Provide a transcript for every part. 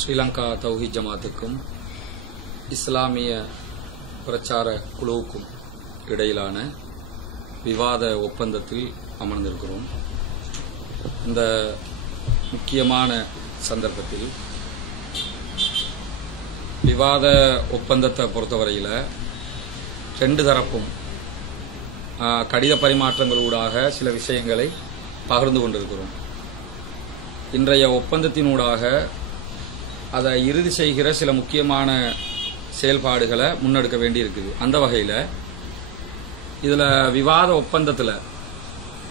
ஸ்ரீலங்கா தௌஹீத் ஜமாத்துக்கும் இஸ்லாமிய பிரச்சார குழுவுக்கும் இடையிலான விவாத ஒப்பந்தத்தில் அமர்ந்திருக்கிறோம். இந்த முக்கியமான சந்தர்ப்பத்தில் விவாத ஒப்பந்தத்தை பொறுத்தவரையில் ரெண்டு தரப்பும் கடித பரிமாற்றங்களூடாக சில விஷயங்களை பகிர்ந்து கொண்டிருக்கிறோம். இன்றைய ஒப்பந்தத்தினூடாக அதை இறுதி செய்கிற சில முக்கியமான செயல்பாடுகளை முன்னெடுக்க வேண்டியிருக்குது. அந்த வகையில் இதில் விவாத ஒப்பந்தத்தில்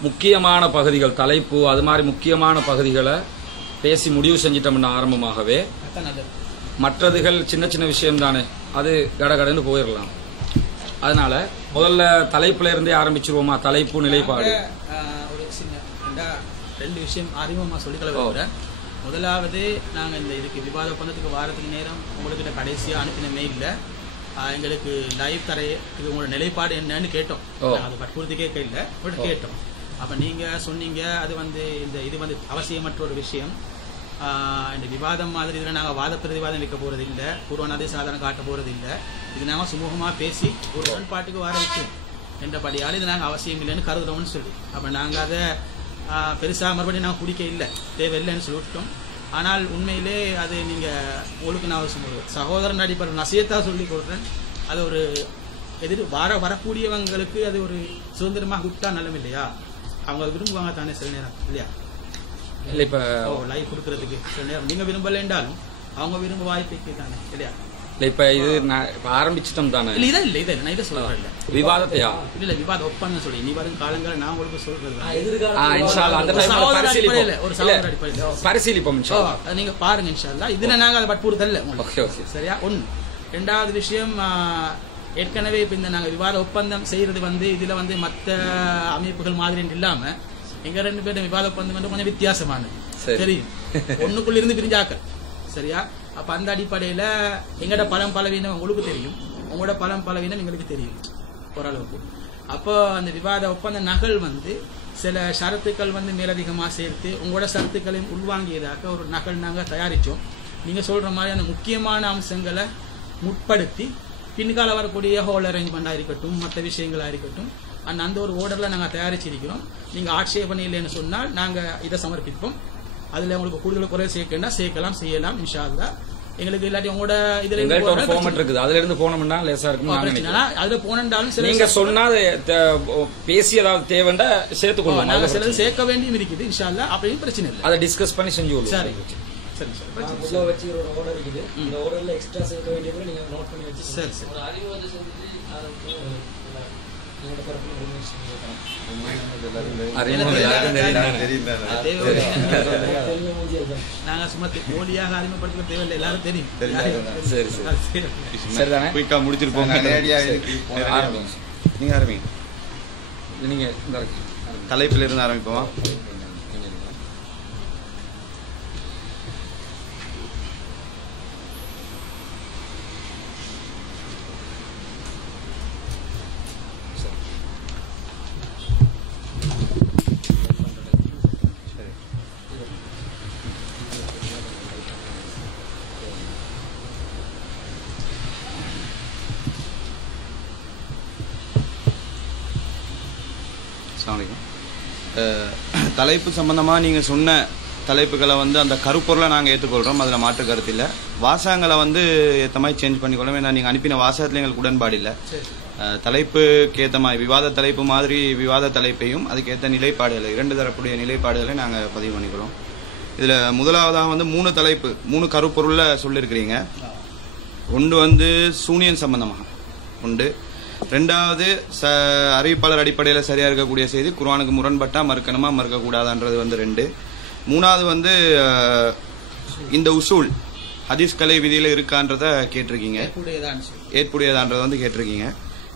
முக்கியமான பகுதிகள், தலைப்பு, அது மாதிரி முக்கியமான பகுதிகளை பேசி முடிவு செஞ்சிட்டோம்னா ஆரம்பமாகவே மற்றதுகள் சின்ன சின்ன விஷயம் தானே, அது கடகடன்னு போயிடலாம். அதனால முதல்ல தலைப்புல இருந்தே ஆரம்பிச்சிருவோமா? தலைப்பு, நிலைப்பாடு. ஒரு சின்ன ரெண்டு விஷயம் அறிமுகமாக சொல்லிக்கல. முதலாவது, நாங்கள் இந்த இதுக்கு விவாத ஒப்பந்தத்துக்கு வாரத்துக்கு நேரம் உங்களுக்கு கடைசியாக அனுப்பின மெயிலில் எங்களுக்கு லைவ் தரைய இது உங்களோட நிலைப்பாடு என்னன்னு கேட்டோம். அது வற்புறுத்தி கேட்க இல்லை, பட் கேட்டோம். அப்போ நீங்கள் சொன்னீங்க அது இது அவசியமற்ற ஒரு விஷயம். இந்த விவாதம் மாதிரி இதில் நாங்கள் வாத பிரதிவாதம் வைக்க போகிறது இல்லை, பூர்வநாதை சாதனம் காட்ட போகிறது இல்லை. இது நாங்கள் சுமூகமாக பேசி ஒரு உடன்பாட்டுக்கு வர வைக்கும் என்றபடியால் இது நாங்கள் அவசியம் இல்லைன்னு கருதுறோம்னு சொல்லி, அப்போ நாங்கள் அதை பெருசாக மறுபடியும் நாங்கள் பிடிக்க இல்லை, தேவையில்லைன்னு சொல்லிவிட்டோம். ஆனால் உண்மையிலே அது நீங்கள் உங்களுக்கு நான் ஒரு சகோதரன் அடிப்படை நசியத்தாக சொல்லி கொடுக்குறேன். அது ஒரு வரக்கூடியவங்களுக்கு அது ஒரு சுதந்திரமாக விட்டா நல்லம் இல்லையா? அவங்க விரும்புவாங்க தானே சில நேரம், இல்லையா? இல்லை, இப்போ லைவ் கொடுக்கறதுக்கு சில நேரம் நீங்கள் விரும்பலை என்றாலும் அவங்க விரும்ப வாய்ப்பு தானே, இல்லையா? இப்ப இது ஆரம்பிச்சிட்டோம் தானே. இல்ல இல்ல நான் இதை சொல்றேன். இல்ல விவாதத்தையா? இல்ல விவாத ஒப்பந்தம் சொல்லி நீ வரும் காலங்களை நான் உங்களுக்கு சொல்றது பரிசீலிப்போம். நீங்க பாருங்க இன்ஷால்லா. இதுல நாங்க அதை வற்புறுத்தல உங்களுக்கு. சரியா? ஒண்ணு. ரெண்டாவது விஷயம், ஏற்கனவே இப்ப இந்த நாங்க விவாத ஒப்பந்தம் செய்யறது இதுல மற்ற அமைப்புகள் மாதிரி இல்லாம எங்க ரெண்டு பேரும் விவாத ஒப்பந்தம் கொஞ்சம் வித்தியாசமானது. சரி, ஒண்ணுக்குள்ள இருந்து பிரிஞ்சாக்கள். சரியா? அப்ப அந்த அடிப்படையில எங்கட பலம் பலவீனம் உங்களுக்கு தெரியும், உங்களோட பலம் பலவீனம் எங்களுக்கு தெரியும் ஓரளவுக்கு. அப்போ அந்த விவாத ஒப்பந்த நகல் சில ஷரத்துக்கள் மேலதிகமா சேர்த்து உங்களோட ஷரத்துக்களையும் உள்வாங்கியதாக ஒரு நகல் நாங்க தயாரிச்சோம். நீங்க சொல்ற மாதிரி அந்த முக்கியமான அம்சங்களை முற்படுத்தி பின்கால வரக்கூடிய ஹோல் அரேஞ்ச்மெண்டா இருக்கட்டும், மற்ற விஷயங்களா இருக்கட்டும், அந்த ஒரு ஓர்டர்ல நாங்க தயாரிச்சிருக்கிறோம். நீங்க ஆட்சேபனை இல்லைன்னு சொன்னால் நாங்க இதை சமர்ப்பிப்போம். அதுல உங்களுக்கு கூடுதல் குறை சேர்க்கணும், சேர்க்கலாம், செய்யலாம் இன்ஷா அல்லாஹ். எங்களுக்கு இல்லாட்டி உங்களோட இதுல இருக்குது, அதுல இருந்து போனோம்னா லேசா இருக்கும். அதுல போனாலும் நீங்க சொன்னா பேசி ஏதாவது தேவைண்டா சேர்த்துக்கொள்ளும். நாங்க சிலது சேர்க்க வேண்டியும் இருக்குது இன்ஷா அல்லாஹ். அப்படின்னு பிரச்சனை இல்லை, அதை டிஸ்கஸ் பண்ணி செஞ்சு. சரி சரி நாங்க சும்மா மொழியாக அறிமுகப்படுத்த தேவையில்லை, எல்லாரும் தெரியும். சரிதானே? குயிக்கா முடிச்சிட்டு போங்க. நீங்க ஆரம்பிங்க. நீங்க தலைப்பில இருந்து ஆரம்பிப்போமா? தலைப்பு சம்பந்தமாக நீங்கள் சொன்ன தலைப்புகளை அந்த கருப்பொருளை நாங்கள் ஏற்றுக்கொள்கிறோம், அதில் மாற்று கருத்து இல்லை. வாசகங்களை ஏற்ற மாதிரி சேஞ்ச் பண்ணிக்கொள்ளும். ஏன்னா நீங்கள் அனுப்பின வாசகத்தில் எங்களுக்கு உடன்பாடு இல்லை. தலைப்புக்கு ஏற்ற மாதிரி விவாத தலைப்பு மாதிரி விவாத தலைப்பையும் அதுக்கேற்ற நிலைப்பாடுகளை, இரண்டு தரப்புடைய நிலைப்பாடுகளை நாங்கள் பதிவு பண்ணிக்கிறோம். இதில் முதலாவதாக 3 தலைப்பு, 3 கருப்பொருளில் சொல்லியிருக்கிறீங்க. ஒன்று சூனியன் சம்பந்தமாக உண்டு. ரெண்டாவது அறிவிப்பாளர் அடிப்படையில் சரியா இருக்கக்கூடிய செய்தி குர்ஆனுக்கு முரண்பட்டா மறுக்கணுமா மறுக்கக்கூடாதான்றது 2. மூணாவது இந்த உசூல் ஹதீஸ் கலை விதியில இருக்கான்றத கேட்டிருக்கீங்க, ஏற்புடையதான்றத கேட்டிருக்கீங்க.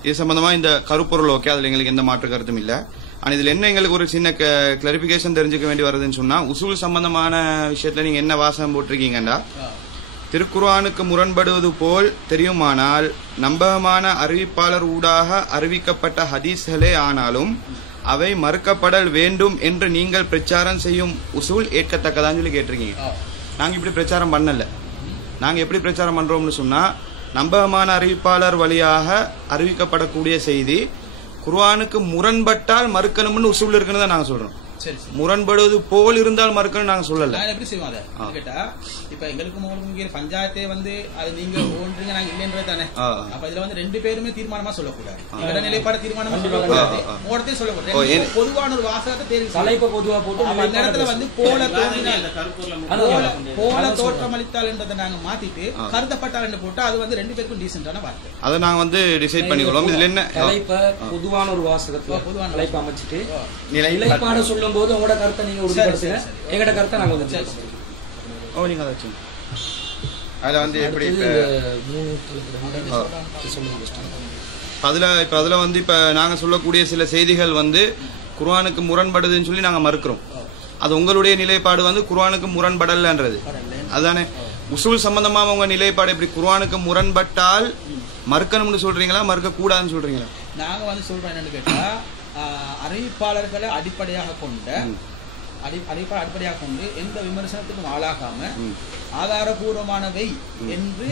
இது சம்பந்தமா இந்த கருப்பொருள் ஓகே, அதுல எங்களுக்கு எந்த மாற்று கருத்தும் இல்லை. ஆனால் இதுல என்ன எங்களுக்கு ஒரு சின்ன கிளாரிபிகேஷன் தெரிஞ்சுக்க வேண்டி வருதுன்னு சொன்னா, உசூல் சம்பந்தமான விஷயத்துல நீங்க என்ன வாசகம் போட்டிருக்கீங்கன்னா, திருக்குர்ஆனுக்கு முரண்படுவது போல் தெரியுமானால் நம்பகமான அறிவிப்பாளர் ஊடாக அறிவிக்கப்பட்ட ஹதீஸ்களே ஆனாலும் அவை மறுக்கப்படல் வேண்டும் என்று நீங்கள் பிரச்சாரம் செய்யும் உசூல் ஏற்கத்தக்கதான்னு சொல்லி கேட்டிருக்கீங்க. நாங்க இப்படி பிரச்சாரம் பண்ணல. நாங்க எப்படி பிரச்சாரம் பண்றோம்னு சொன்னா, நம்பகமான அறிவிப்பாளர் வழியாக அறிவிக்கப்படக்கூடிய செய்தி குர்ஆனுக்கு முரண்பட்டால் மறுக்கணும்னு உசூல் இருக்குன்னு தான் நாங்க சொல்றோம். முரண்படுவது போல் இருந்தால் மறுக்கணும் நாங்க சொல்லல. எப்படி செய்வோம் அதை கேட்டா, இப்ப எங்களுக்கு உங்களுக்கு பஞ்சாயத்தே வந்து அது நீங்க ஓன்றீங்க நாங்க இல்லைன்றது தானே. அப்ப இதுல வந்து 2 பேருமே தீர்மானமா சொல்லக்கூடாது, எங்கட நிலைப்பாடு தீர்மானமா சொல்லக்கூடாது, மூடத்தையும் சொல்லக்கூடாது. பொதுவான ஒரு வாசகத்தை தெரிவிச்சு தலைப்ப பொதுவா போட்டு அந்த நேரத்துல வந்து போல தோற்றமளித்தால் என்றதை நாங்க மாத்திட்டு கருதப்பட்டால் என்று போட்டா அது வந்து 2 பேருக்கும் டீசென்டான வார்த்தை. அதை நாங்க வந்து டிசைட் பண்ணிக்கிறோம். இதுல என்ன தலைப்ப பொதுவான ஒரு வாசகத்தை பொதுவான தலைப்ப அமைச்சிட்டு நிலைப்பாடு சொல்லும் போது உங்களோட கருத்தை நீங்க உறுதிப்படுத்துங்க, எங்கட கருத்தை நாங்க வந்து நீங்க அதை வந்து எப்படி அதுல வந்து இப்ப நாங்க சொல்லக்கூடிய சில செய்திகள் வந்து குர்ஆனுக்கு முரண்படுதுன்னு சொல்லி நாங்க மறுக்கிறோம். அது உங்களுடைய நிலைப்பாடு வந்து குர்ஆனுக்கு முரண்படலன்றது அதுதானே. உசூல் சம்பந்தமா உங்க நிலைப்பாடு எப்படி குர்ஆனுக்கு முரண்பட்டால் மறுக்கணும்னு சொல்றீங்களா, மறுக்க கூடாதுன்னு சொல்றீங்களா? நாங்க வந்து சொல்றோம் என்னன்னு கேட்டா, அறிவிப்பாளர்களை அடிப்படையாக கொண்டு எந்த விமர்சனத்துக்கும் ஆளாகாம ஆதாரபூர்வமானவை என்று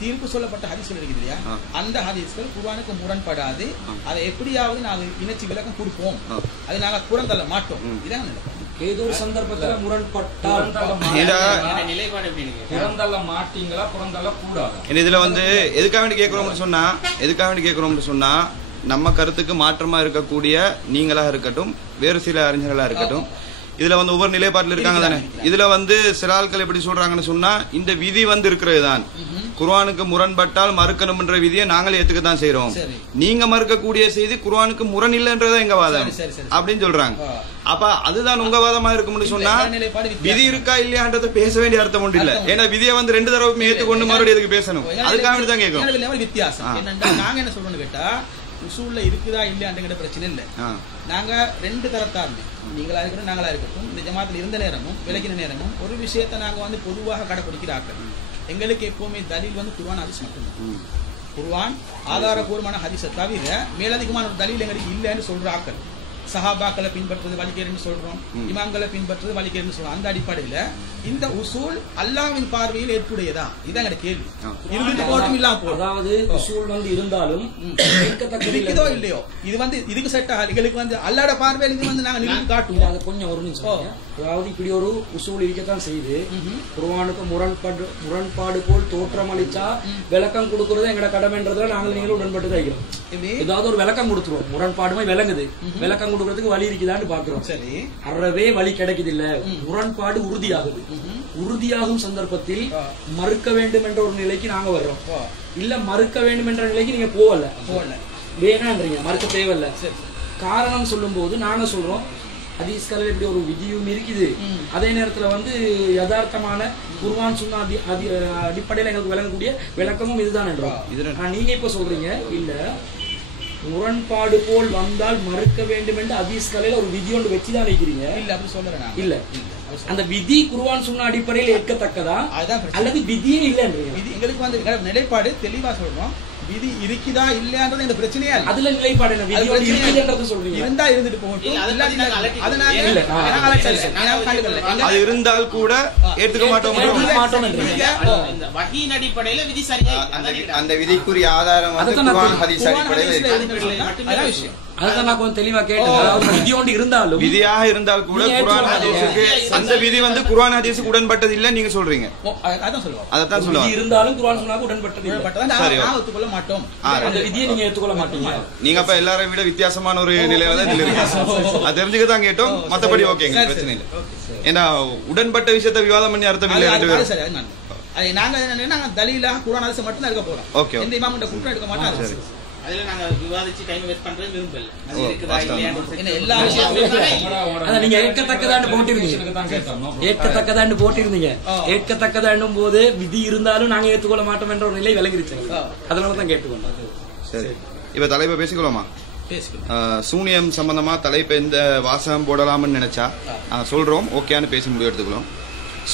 தீர்ப்பு சொல்லப்பட்ட ஹதீஸ்கள் இருக்குது இல்லையா, அந்த ஹதீஸ்கள் குர்ஆனுக்கு முரண்படாது. அதை எப்படியாவது நாங்க இணைச்சி விளக்கம் கொடுப்போம், அதை நாங்க புறந்தள்ள மாட்டோம். இதான் ஏதோ ஒரு சந்தர்ப்பத்துல முரண்பட்டால் புறந்தள்ள மாட்டீங்களா, புறந்தள்ள கூடாது. இதுல வந்து எதுக்காக வேண்டி கேட்கிறோம்னு சொன்னா நம்ம கருத்துக்கு மாற்றமா இருக்கக்கூடிய நீங்களாக இருக்கட்டும், வேறு சில அறிஞர்களா இருக்கட்டும், இதுல வந்து ஒவ்வொரு நிலைப்பாட்டில் இருக்காங்க தானே. இதுல வந்து சில ஆட்கள் எப்படி சொல்றாங்கன்னு சொன்னா, இந்த விதி வந்து இருக்கிறது தான் குர்ஆனுக்கு முரண்பட்டால் மறுக்கணும்ன்ற விதியை நாங்களே ஏத்துக்கத்தான் செய்யறோம், நீங்க மறுக்கக்கூடிய செய்தி குர்ஆனுக்கு முரண் இல்லைன்றதா எங்க வாதம் அப்படின்னு சொல்றாங்க. அப்ப அதுதான் உங்க வாதமா இருக்கும்னு சொன்னா விதி இருக்கா இல்லையான்றத பேச வேண்டிய அர்த்தம் ஒன்று இல்ல. ஏன்னா விதியை வந்து 2 தடவை ஏற்றுக்கொண்டு மறுபடியும் எதுக்கு பேசணும், அதுக்காக தான் கேட்கணும். வித்தியாசம் என்னன்னா, நாங்க என்ன சொல்றோம்னு கேட்டா, உசூல்ல இருக்குதா இல்லையாங்கிற பிரச்சனை இல்ல. நாங்க 2 தரத்தார், நீங்களா இருக்கட்டும் நாங்களா இருக்கட்டும், இந்த ஜமாத்துல இருந்த நேரமும் விலகின நேரமும் ஒரு விஷயத்தை நாங்க வந்து பொதுவாக கடைபிடிக்கிறார்கள். எங்களுக்கு எப்பவுமே தலீல் வந்து குர்ஆன் ஹதீஸ் மட்டும்தான். குர்ஆன் ஆதாரபூர்வமான ஹதீஸை தவிர மேலதிகமான ஒரு தலீல் எங்களுக்கு இல்லைன்னு சொல்ற ஆக்கள். சஹாபாக்களை பின்பற்றுறது வலிக்கேறுன்னு சொல்றோம், இமாம்களை பின்பற்றுறது வலிக்கேறுன்னு சொல்றோம். அந்த அடிப்படையில இந்த உசூல் அல்லாஹ்வின் பார்வையில் ஏற்புடையதா, இதான் எங்க கேள்வி. இருந்துட்டு போட்டும் இல்லாம போதும். அதாவது உசூல் வந்து இருந்தாலும் இருக்குதோ இல்லையோ, இது வந்து இதுக்கு செட் ஆகாது. எங்களுக்கு வந்து அல்லாஹ்வோட பார்வையில் இது வந்து நாங்க நிறுத்தி காட்டுவோம். அது கொஞ்சம் ஒரு நிமிஷம். அதாவது இப்படி ஒரு உசூல் இருக்கத்தான் செய்து குர்ஆனுக்கு முரண்பாடு போல் தோற்றம் அளிச்சா விளக்கம் கொடுக்கறது எங்கட கடமைன்றதுல நாங்கள் நீங்களும் உடன்பட்டு தான் இருக்கிறோம். ஏதாவது ஒரு விளக்கம் கொடுத்துருவோம், முரண்பாடுமே விளங்குது, விளக்கம் கொடுக்கறதுக்கு வழி இருக்குதான்னு பாக்குறோம். சரி, அறவே வழி கிடைக்குது இல்ல, முரண்பாடு உறுதியாகுது. உறுதியாகும் சந்தர்ப்பத்தில் மறுக்க வேண்டும் என்ற ஒரு நிலைக்கு நாங்க வர்றோம். இல்ல மறுக்க வேண்டும் என்ற நிலைக்கு நீங்க போகல வேணான்றீங்க, மறுக்க தேவையில்ல. காரணம் சொல்லும் போது நாங்க சொல்றோம், ஹதீஸ்கள் இப்படி ஒரு விதியும் இருக்குது, அதே நேரத்துல வந்து யதார்த்தமான குர்ஆன் சுன்னா அடிப்படையில எங்களுக்கு விளங்கக்கூடிய விளக்கமும் இதுதான் என்றோம். நீங்க இப்ப சொல்றீங்க இல்ல முரண்பாடு போல் வந்தால் மறுக்க வேண்டும் என்று ஹதீஸ்களில் ஒரு விதி ஒன்று வச்சுதான் வைக்கிறீங்க. இல்ல அப்படி சொல்றேன். இல்ல அந்த விதி குர்ஆன் சுன்னா அடிப்படையில் ஏற்கத்தக்கதா அல்லது விதியே இல்லைன்றீங்க? விதி எங்களுக்கு வந்து நிலைப்பாடு தெளிவா சொல்றோம். விதி இருக்குதா இல்லையான்றது இந்த பிரச்சனையா இல்ல. அதுல நிலைப்பாடு என்ன, விதி இருக்குதுன்றது சொல்றீங்க. இருந்தா இருந்துட்டு போகட்டும், அது இருந்தால் கூட ஏத்துக்க மாட்டோம். இந்த வஹீன் அடிப்படையில விதி சரியா, அந்த விதிக்குரிய ஆதாரம் வந்து குர்ஆன் ஹதீஸ் அடிப்படையில அதான் விஷயம். அதுதான் நான் கொஞ்சம் தெளிவா கேட்டேன். விதி ஒன்று இருந்தாலும் விதியாக இருந்தால் கூட குர்ஆன் ஹதீஸுக்கு அந்த விதி வந்து குர்ஆன் ஹதீஸுக்கு உடன்பட்டது இல்ல நீங்க சொல்றீங்க. அதான் சொல்லுவாங்க. அதான் சொல்லுவாங்க. இருந்தாலும் குர்ஆன் சுன்னாக்கு உடன்பட்டது நான் ஒத்துக்கொள்ள மாட்டோம். அந்த விதியை நீங்க ஏத்துக்கொள்ள மாட்டீங்க. நீங்க அப்ப எல்லாரையும் விட வித்தியாசமான ஒரு நிலையில தான் இதுல இருக்கீங்க. அது தெரிஞ்சுக்க தான் கேட்டோம், மத்தபடி ஓகேங்க, பிரச்சனை இல்ல. ஏன்னா உடன்பட்ட விஷயத்தை விவாதம் பண்ணி அர்த்தம் இல்ல. நாங்க நாங்க தலீலா குர்ஆன் ஹதீஸ் மட்டும் தான் எடுக்க போறோம். ஓகே, இந்த இமாம் கிட்ட குர்ஆன் எடுக்க மாட்டோம். அதுல நாங்க விவாதிச்சு டைம் வேஸ்ட் பண்றது விரும்பல. அது இருக்குதா இல்லையா எல்லா விஷயமும் அத நீங்க ஏற்கத்தக்கதான்னு போட்டிருந்தீங்க. ஏற்கத்தக்கதான்னும் போது விதி இருந்தாலும் நாங்க ஏத்துக்கொள்ள மாட்டோம் என்ற ஒரு நிலை விலகிருச்சு. அதனால தான் கேட்டுக்கொண்டோம். சரி, இப்ப தலைப்பை பேசிக்கலாமா? சூனியம் சம்பந்தமா தலைப்பை எந்த வாசகம் போடலாம்னு நினைச்சா நாங்க சொல்றோம், ஓகேன்னு பேசி முடிவு எடுத்துக்கலாம்.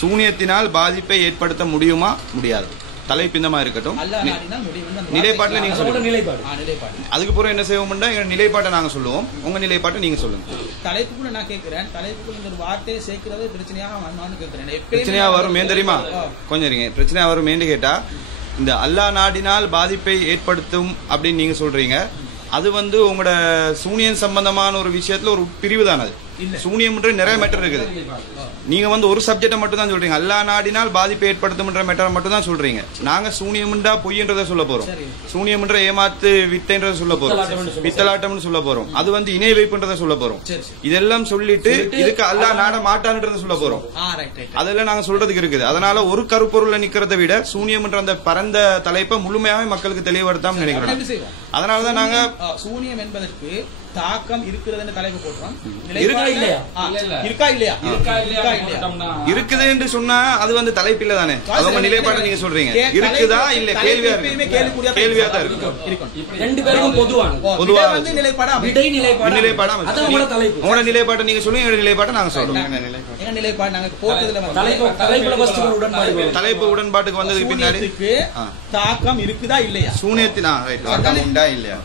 சூனியத்தினால் பாதிப்பை ஏற்படுத்த முடியுமா முடியாது? தலைப்பு இந்த மாதிரி இருக்கட்டும். அல்லாஹ் நாடினால் முடிவு வந்து அந்த நிலைப்பாட்டில் நீங்க சொல்லுங்க. நிலைப்பாடு நிலைப்பாடு. அதுக்கு பிறகு என்ன செய்வோம்னா எங்க நிலைப்பாட்டை நாங்க சொல்லுவோம், உங்க நிலைப்பாட்டை நீங்க சொல்லுங்க. தலைப்புக்குள்ள நான் கேட்கிறேன், தலைப்புக்குள்ள இந்த ஒரு வார்த்தையை சேர்க்கிறது பிரச்சனையாக நான் கேட்கிறேன். பிரச்சனையா வரும் ஏன் தெரியுமா? கொஞ்சம் இருங்க. பிரச்சனையா வரும் ஏன்னு கேட்டா, இந்த அல்லாஹ் நாடினால் பாதிப்பை ஏற்படுத்தும் அப்படின்னு நீங்க சொல்றீங்க. அது வந்து உங்களோட சூனியன் சம்பந்தமான ஒரு விஷயத்துல ஒரு பிரிவு தான். அது சூனியம்ன்ற நிறைய மேட்டர் இருக்குது. நீங்க வந்து ஒரு சப்ஜெக்டை மட்டும் தான் சொல்றீங்க. அல்லாஹ் நாடினால் பாதிப்பை ஏற்படுத்தும்ன்ற மேட்டரை மட்டும் தான் சொல்றீங்க. நாங்க சூனியம்ன்றா பொய்ன்றதை சொல்ல போறோம், சூனியம்ன்ற ஏமாத்து வித்தைன்றதை சொல்ல போறோம், பித்தலாட்டம்னு சொல்ல போறோம், அது வந்து இணை வைப்புன்றதை சொல்ல போறோம். இதெல்லாம் சொல்லிட்டு இதுக்கு அல்லாஹ் நாட மாட்டான்றதை சொல்ல போறோம். அதெல்லாம் நாங்க சொல்றதுக்கு இருக்குது. அதனால ஒரு கருப்பொருளை நிக்கிறதை விட சூனியம்ன்ற அந்த பரந்த தலைப்பை முழுமையாவே மக்களுக்கு தெளிவுபடுத்தாம நினைக்கிறோம். அதனாலதான் நாங்க சூனியம் என்பதற்கு தாக்கம் இருக்கிறது தலைப்பு போடுறோம். இருக்குது என்று சொன்னா அது வந்து தலைப்பில்ல தானே. அவங்க நிலைப்பாட்டை நீங்க சொல்றீங்க. இருக்குதா இல்ல கேள்வியா தான் இருக்கும். ரெண்டு பேரும் பொதுவா உங்களோட நிலைப்பாட்டை நீங்க சொல்லுங்க, எங்க நிலைப்பாட்டை நாங்க சொல்றோம். தலைப்பு உடன்பாட்டுக்கு வந்ததுக்கு பின்னாடி தாக்கம் இருக்குதா இல்லையா, சூனியத்தினா உண்டா இல்லையா,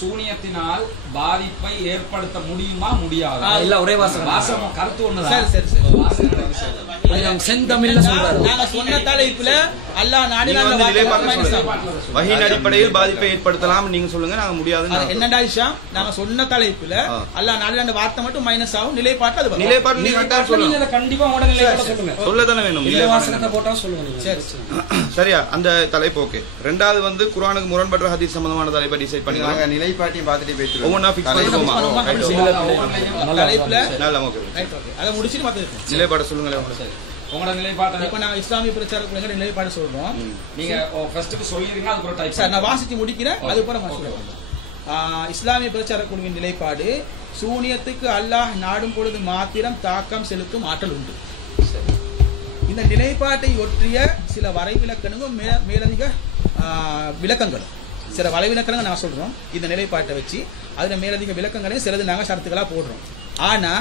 சூனியத்தினால் பாதிப்பை ஏற்படுத்த முடியுமா முடியாதா? இல்ல ஒரே வாசகம் கருத்து ஒண்ணுதான். செந்தமிழ்ல சொல்றாரு. நாங்க சொன்ன தலைப்புல அல்லாஹ் நாடினால் வஹீன் அடிப்படையில் பாதிப்பை ஏற்படுத்தலாம் நீங்க சொல்லுங்க, நாங்க முடியாதுன்னு. என்னடா விஷயம், நாங்க சொன்ன தலைப்புல அல்லாஹ் நாடினால் வார்த்தை மட்டும் மைனஸ் ஆகும். நிலைப்பாட்டு அது நிலைப்பாட்டு நீங்க கரெக்ட்டா சொல்லுங்க. கண்டிப்பா உங்களோட நிலைப்பாட்டை சொல்லுங்க. சொல்லதானே வேணும். வாசகத்தை போட்டா சொல்லுங்க. சரி சரியா? அந்த தலைப்பு ஓகே. ரெண்டாவது வந்து குர்ஆனுக்கு முரண்பட்ட ஹதீஸ் சம்பந்தமான தலைப்பை டிசைட் பண்ணிடுவாங்க. நிலைப்பாட்டையும் பார்த்துட்டு போயிட்டு ஒவ்வொன்றா ஃபிக்ஸ் பண்ணிடுவோமா? தலைப்புல நல்லா ஓகே. அதை முடிச்சிட்டு மத்த நிலைப்பாட்டை சொல்லுங்களேன். உங்களோட நிலைப்பாட்டை இப்ப நான் இஸ்லாமிய பிரச்சாரக்குள்ள நிலைப்பாடு சொல்றோம். நீங்க ஃபர்ஸ்ட் சொல்லிருங்க, அது டைப் சார் நான் வாசிச்சு முடிக்கிறேன், அதுக்கப்புறம் சொல்றேன். இஸ்லாமிய பிரச்சார குழுவின் நிலைப்பாடு, சூனியத்துக்கு அல்லாஹ் நாடும் பொழுது மாத்திரம் தாக்கம் செலுத்தும் ஆற்றல் உண்டு. இந்த நிலைப்பாட்டை ஒற்றிய சில வரைவிலக்கணங்களும் மேலதிக விளக்கங்களும், சில வரைவிலக்கணங்கள் நான் சொல்றோம். இந்த நிலைப்பாட்டை வச்சு அதுல மேலதிக விளக்கங்களையும் சிலது நாங்க ஷரத்துகளா போடுறோம். ஆனா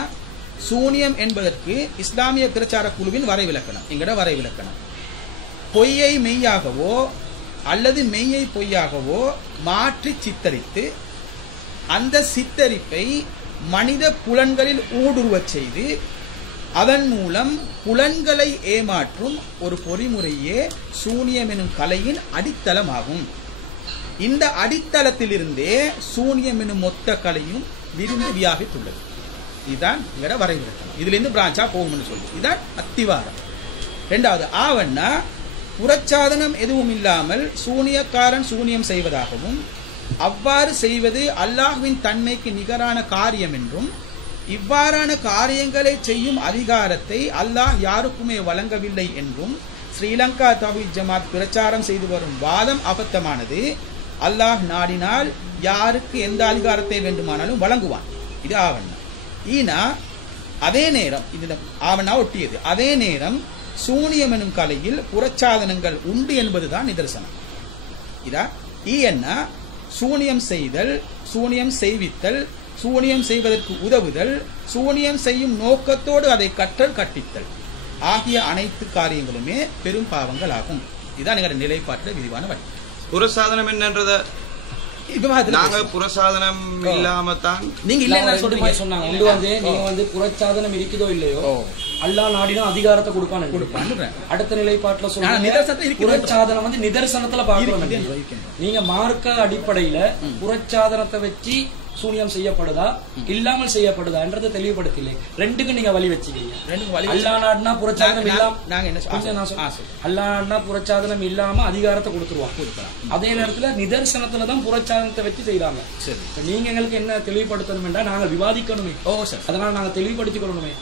சூனியம் என்பதற்கு இஸ்லாமிய பிரச்சார குழுவின் வரைவிலக்கணம், எங்கட வரைவிலக்கணம், பொய்யை மெய்யாகவோ அல்லது மெய்யை பொய்யாகவோ மாற்றி சித்தரித்து அந்த சித்தரிப்பை மனித புலன்களில் ஊடுருவச் செய்து அதன் மூலம் புலன்களை ஏமாற்றும் ஒரு பொறிமுறையே சூனியம் எனும் கலையின் அடித்தளமாகும். இந்த அடித்தளத்திலிருந்தே சூனியம் எனும் மொத்த கலையும் விரிந்து வியாபித்துள்ளது. இதுதான் இவட வரைவிலக்கணம். இதுல இருந்து பிரான்ச்சா போகும்னு சொல்லி இதுதான் அத்திவாரம். இரண்டாவது ஆவண்ணா புறச்சாதனம் எதுவும் இல்லாமல் சூனியக்காரன் சூனியம் செய்வதாகவும் அவ்வாறு செய்வது அல்லாஹ்வின் தன்மைக்கு நிகரான காரியம் என்றும் இவ்வாறான காரியங்களை செய்யும் அதிகாரத்தை அல்லாஹ் யாருக்குமே வழங்கவில்லை என்றும் ஸ்ரீலங்கா தௌஹீத் ஜமாத் பிரச்சாரம் செய்து வரும் வாதம் அபத்தமானது. அல்லாஹ் நாடினால் யாருக்கு எந்த அதிகாரத்தை வேண்டுமானாலும் வழங்குவான். இது ஆவண்ணா. ஈனா அதே நேரம் இது ஆவண்ணா ஒட்டியது. அதே நேரம் சூனியம் எனும் கலையில் புறச்சாதனங்கள் உண்டு என்பதுதான் நிதர்சனம். இதா ஈன்னா சூனியம் செய்தல், சூனியம் செய்வித்தல், சூனியம் செய்வதற்கு உதவுதல், சூனியம் செய்யும் நோக்கத்தோடு அதை கற்றல் கற்பித்தல் ஆகிய அனைத்து காரியங்களுமே பெரும் பாவங்கள் ஆகும். இதுதான் எங்களோட நிலைப்பாட்டில் விரிவான வழி. புறசாதனம் என்னன்றத நாங்க புறசாதனம் இல்லாம தான் நீங்க இல்ல சொல்றீங்க. சொன்னாங்க நீங்க வந்து புறச்சாதனம் இருக்குதோ இல்லையோ அல்லாஹ் நாடினா அதிகாரத்தை கொடுப்பான்னு அடுத்த நிலைப்பாட்டுல சொல்லுங்க. புறச்சாதனம் வந்து நிதர்சனத்துல பார்க்கணும். நீங்க மார்க்க அடிப்படையில புறச்சாதனத்தை வச்சு சூனியம் செய்யப்படுதா இல்லாமல் செய்யப்படுதா என்றதை தெளிவுபடுத்தல. ரெண்டுக்கும் நீங்க வழி வச்சுக்கிறீங்க. அல்லாஹ் நாடுனா புறச்சாதனம் இல்லாம அல்லாஹ் நாடுனா புறச்சாதனம் இல்லாம அதிகாரத்தை கொடுத்துருவாங்க. அதே நேரத்துல நிதர்சனத்துலதான் புறச்சாதனத்தை வச்சு செய்யறாங்க. நீங்க எங்களுக்கு என்ன தெளிவுபடுத்தணும் என்றா நாங்க விவாதிக்கணுமே. அதனால நாங்க தெளிவுபடுத்திக் கொள்ளணுமே.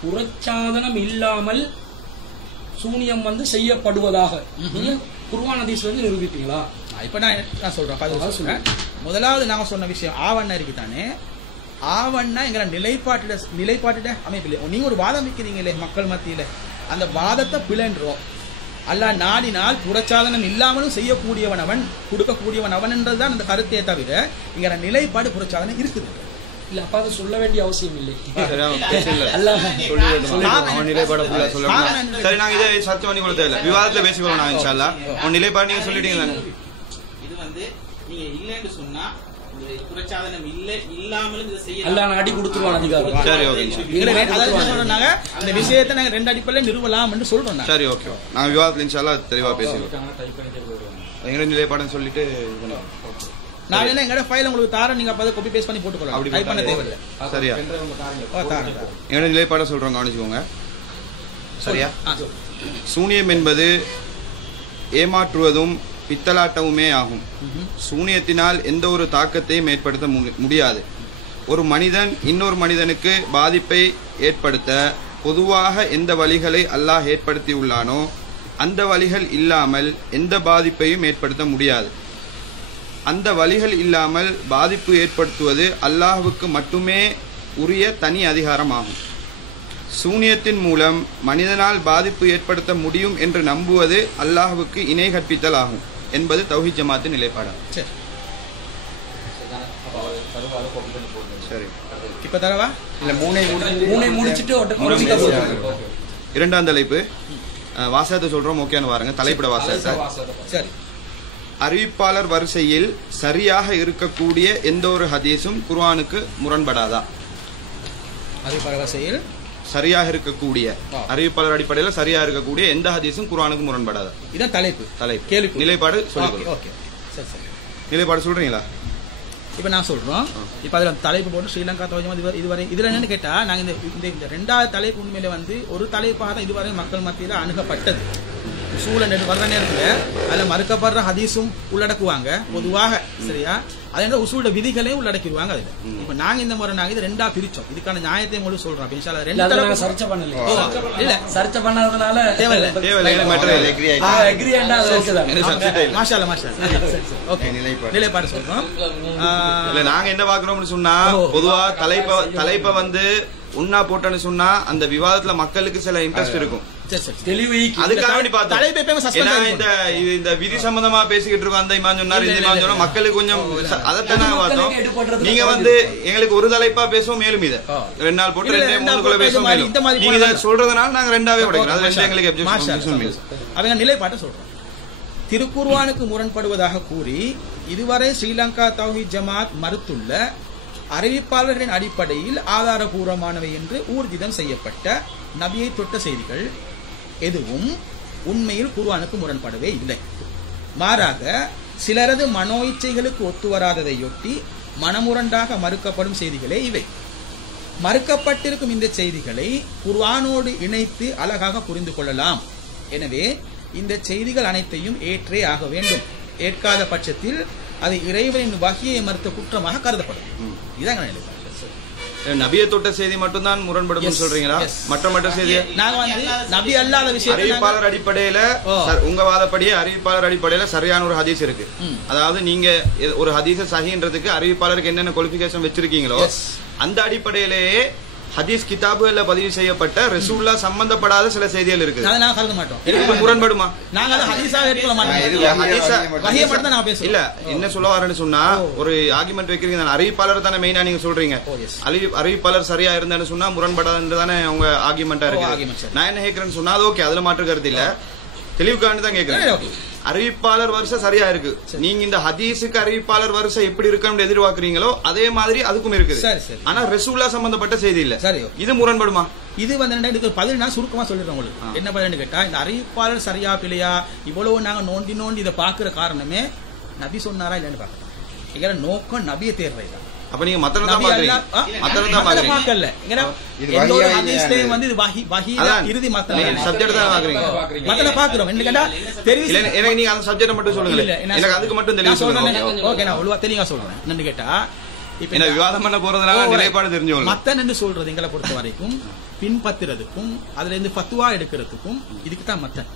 புறச்சாதனம் இல்லாமல் சூனியம் வந்து செய்யப்படுவதாக நீங்க குர்ஆன் ஹதீஸ்ல இருந்து நிரூபிப்பீங்களா? இப்ப நான் சொல்றேன். முதலாவது நாங்க சொன்ன விஷயம் ஆவண்ணா இருக்குதானே. ஆவண்ணா எங்களை நிலைப்பாட்டிட அமைப்பில்லை. நீங்க ஒரு வாதம் வைக்கிறீங்களே மக்கள் மத்தியில, அந்த வாதத்தை பிளன்றோம். அல்லாஹ் நாடினால் புறச்சாதனம் இல்லாமலும் செய்யக்கூடியவன் அவன், கொடுக்கக்கூடியவன் அவன் என்றதுதான் அந்த கருத்தையே தவிர இங்க நிலைப்பாடு புறச்சாதனம் இருக்குது. இல்ல அப்ப அது சொல்ல வேண்டிய அவசியம் இல்லை. அவன் நிலைப்பாட சொல்லணும். சரி, நாங்க இதை சர்ச்சை பண்ணி கொடுத்தது இல்லை, விவாதத்துல பேசிக்கொள்ளணும். நாங்க இன்ஷா அல்லாஹ் உன் நிலைப்பாடு நீங்க சொல்லிட்டீங்க தானே. இது வந்து நீங்க இல்லைன்னு சொன்னா குறைச்சாதனம் இல்லாமலும் இதை செய்ய அல்லாஹ் அடி கொடுத்துருவான் அதிகாரம். சரி, ஓகே. இந்த விஷயத்தை நாங்க 2 அடிப்படையில நிறுவலாம் சொல்றோம். சரி, ஓகே. நாங்க விவாதத்துல இன்ஷா அல்லாஹ் தெளிவா பேசிக்கிறோம். எங்க நிலைப்பாடுன்னு சொல்லிட்டு நான் என்ன எங்கட ஃபைல் உங்களுக்கு தாரேன், நீங்க அப்ப காப்பி பேஸ்ட் பண்ணி போட்டுக்கலாம். அப்படி டைப் பண்ண தேவையில்லை. சரியா? தாரேன். எங்க நிலைப்பாட சொல்றோம், கவனிச்சுக்கோங்க. சரியா? சூனியம் என்பது ஏமாற்றுவதும் பித்தலாட்டமுமே ஆகும். சூனியத்தினால் எந்த ஒரு தாக்கத்தையும் ஏற்படுத்த முடியாது. ஒரு மனிதன் இன்னொரு மனிதனுக்கு பாதிப்பை ஏற்படுத்த பொதுவாக எந்த வழிகளை அல்லாஹ் ஏற்படுத்தியுள்ளானோ அந்த வழிகள் இல்லாமல் எந்த பாதிப்பையும் ஏற்படுத்த முடியாது. அந்த வழிகள் இல்லாமல் பாதிப்பு ஏற்படுத்துவது அல்லாஹ்வுக்கு மட்டுமே உரிய தனி அதிகாரமாகும். சூனியத்தின் மூலம் மனிதனால் பாதிப்பு ஏற்படுத்த முடியும் என்று நம்புவது அல்லாஹ்வுக்கு இணை கற்பித்தல் ஆகும் என்பது தௌஹீத் ஜமாத்தின் நிலைப்பாடாகும். சரி, இப்ப தரவா இல்ல மூணை முடிச்சிட்டு இரண்டாம் தலைப்பு வாசகத்தை சொல்றோம். ஓகேன்னு பாருங்க, தலைப்பிட வாசகத்தை. சரி. அறிவிப்பாளர் வரிசையில் சரியாக இருக்கக்கூடிய எந்த ஒரு ஹதீஸும் குர்ஆனுக்கு முரண்படாதா? அறிவிப்பாளர் வரிசையில் சரியாக இருக்கக்கூடிய, அறிவிப்பாளர் அடிப்படையில் சரியாக இருக்கக்கூடிய எந்த ஹதீஸும் குர்ஆனுக்கு முரண்படாதா? இதான் தலைப்பு. கேள்வி நிலைப்பாடு சொல்லுங்க. ஓகே, சரி சரி. நிலைப்பாடு சொல்றீங்களா? இப்ப நான் சொல்றோம். இப்ப அதுல தலைப்பு போட்டு ஸ்ரீலங்கா தௌஹீத் இதுவரை இதுல என்னன்னு கேட்டா, நாங்க இந்த 2வது தலைப்பு உண்மையில வந்து ஒரு தலைப்பாக தான் இதுவரை மக்கள் மத்தியில அணுகப்பட்டது. சூழல் வர்ற நேரத்தில் அதில் மறுக்கப்படுற ஹதீஸும் உள்ளடக்குவாங்க பொதுவாக. சரியா? அதே உசூலோட விதிகளையும் உள்ளடக்கிடுவாங்க அதுல. இப்ப நாங்க இந்த முறை நாங்க இது 2ஆ பிரிச்சோம். இதுக்கான நியாயத்தை உங்களுக்கு சொல்றோம். சர்ச்சை பண்ணல, இல்ல சர்ச்சை பண்ணாதனால தேவையில்லை. நிலைப்பாடு சொல்றோம். நாங்க என்ன பாக்குறோம்னு சொன்னா, பொதுவா தலைப்பை வந்து உண்ணா போட்டோன்னு சொன்னா அந்த விவாதத்துல மக்களுக்கு சில இன்ட்ரெஸ்ட் இருக்கும். அதுக்காக இந்த விதி சம்பந்தமா பேசிக்கிட்டு இருக்கோம். அந்த இமாம் சொன்னார், இந்த இமாம் சொன்னா, மக்களுக்கு கொஞ்சம் அதைத்தானே பார்த்தோம். நீங்க வந்து எங்களுக்கு ஒரு தலைப்பா பேசுவோம், மேலும் இதை 2 நாள் போட்டு 2-3 பேசுவோம். மேலும் நீங்க இதை சொல்றதுனால நாங்க 2ஆவே உடைக்கிறோம். அது எங்களுக்கு அவங்க நிலைப்பாட்டை சொல்றோம். திருக்குர்ஆனுக்கு முரண்படுவதாக கூறி இதுவரை ஸ்ரீலங்கா தௌஹீத் ஜமாத் மறுத்துள்ள அறிவிப்பாளர்களின் அடிப்படையில் ஆதாரபூர்வமானவை என்று ஊர்ஜிதம் செய்யப்பட்ட நபியை தொட்ட செய்திகள் எதுவும் உண்மையில் குர்ஆனுக்கு முரண்படவே இல்லை. மாறாக சிலரது மனோ இச்சைகளுக்கு ஒத்து வராததையொட்டி மனமுரண்டாக மறுக்கப்படும் செய்திகளே இவை. மறுக்கப்பட்டிருக்கும் இந்த செய்திகளை குர்ஆனோடு இணைத்து அழகாக புரிந்து கொள்ளலாம். எனவே இந்த செய்திகள் அனைத்தையும் ஏற்றே ஆக வேண்டும். ஏற்காத பட்சத்தில் அது இறைவனின் வஹியை மறுத்த குற்றமாக கருதப்படும். இதான் நிலைப்பாடு. நபியை தொட்ட செய்தி மட்டும்தான் முரண்படும் சொல்றீங்களா? மற்ற செய்தி நபி அல்லாத விஷயம் அறிவிப்பாளர் அடிப்படையில உங்க வாதப்படியே அறிவிப்பாளர் அடிப்படையில சரியான ஒரு ஹதீஸ் இருக்கு. அதாவது நீங்க ஒரு ஹதீஸ சஹீன்றதுக்கு அறிவிப்பாளருக்கு என்னென்ன குவாலிஃபிகேஷன் வச்சிருக்கீங்களோ அந்த அடிப்படையிலேயே ஹதீஸ் கிதாபுகள்ல பதிவு செய்யப்பட்ட ரசூலுல்லாஹ் சம்பந்தப்படாத சில செய்திகள் இருக்கு. அதை நான் கருத மாட்டோம். இது முரண்படுமா? நாங்க அதை ஹதீஸாக ஏற்றுக்கொள்ள மாட்டோம். வஹியை மட்டும் நான் பேசுறேன். இல்ல, என்ன சொல்ல வரேன்னு சொன்னா, ஒரு ஆர்குமெண்ட் வைக்கிறீங்க, அறிவிப்பாளர் தானே மெயினா நீங்க சொல்றீங்க. அறிவிப்பாளர் சரியா இருந்தான்னு சொன்னா முரண்படாதுன்னு தானே அவங்க ஆர்குமெண்டா இருக்கு. நான் என்ன கேட்கிறேன்னு சொன்னா, அது ஓகே, அதுல மாற்று கருத்து இல்ல, தெளிவுக்காண்டி தான் கேட்கிறேன். அறிவிப்பாளர் வரிசை சரியா இருக்கு. நீங்க இந்த ஹதீஸுக்கு அறிவிப்பாளர் வரிசை எப்படி இருக்குன்னு எதிர்பார்க்கறீங்களோ அதே மாதிரி அதுக்கும் இருக்குது. ஆனா ரசூலுல்லாஹ் சம்பந்தப்பட்ட செய்தி இல்ல. இது முரண்படுமா? இது வந்து இதுக்கு பதில் நான் சுருக்கமா சொல்லிடுறேன் உங்களுக்கு. என்ன பதில்னு கேட்டா, இந்த அறிவிப்பாளர் சரியா பிள்ளையா இவ்வளவு நாங்க நோண்டி இதை பாக்குற காரணமே நபி சொன்னாரா இல்லன்னு பாக்கலாம். எங்க நோக்கம் நபியை தேர்றதுதான். அப்ப நீங்க மத்தன தான் பாக்குறீங்க. பார்க்கல. எங்களோட ஹதீஸ்ல வந்து இது வஹி இறுதி மத்தன சப்ஜெக்ட் தான் பாக்குறீங்க. மத்தன பாக்குறோம். என்ன கேட்டா தெரியும். எனக்கு நீங்க அந்த சப்ஜெக்ட் மட்டும் சொல்லுங்க. எனக்கு அதுக்கு மட்டும் தெளிவா சொல்லுங்க. ஓகே, நான் ஒழுவா தெளிவா சொல்றேன். என்னன்னு கேட்டா, இப்ப என்ன விவாதம் பண்ண போறதுனால நிலைப்பாடு தெரிஞ்சவங்க மத்தன் என்று சொல்றது எங்களை பொறுத்த வரைக்கும் பின்பற்றுறதுக்கும் அதுல இருந்து ஃபத்வா எடுக்கிறதுக்கும் இதுக்கு தான் மத்தன்.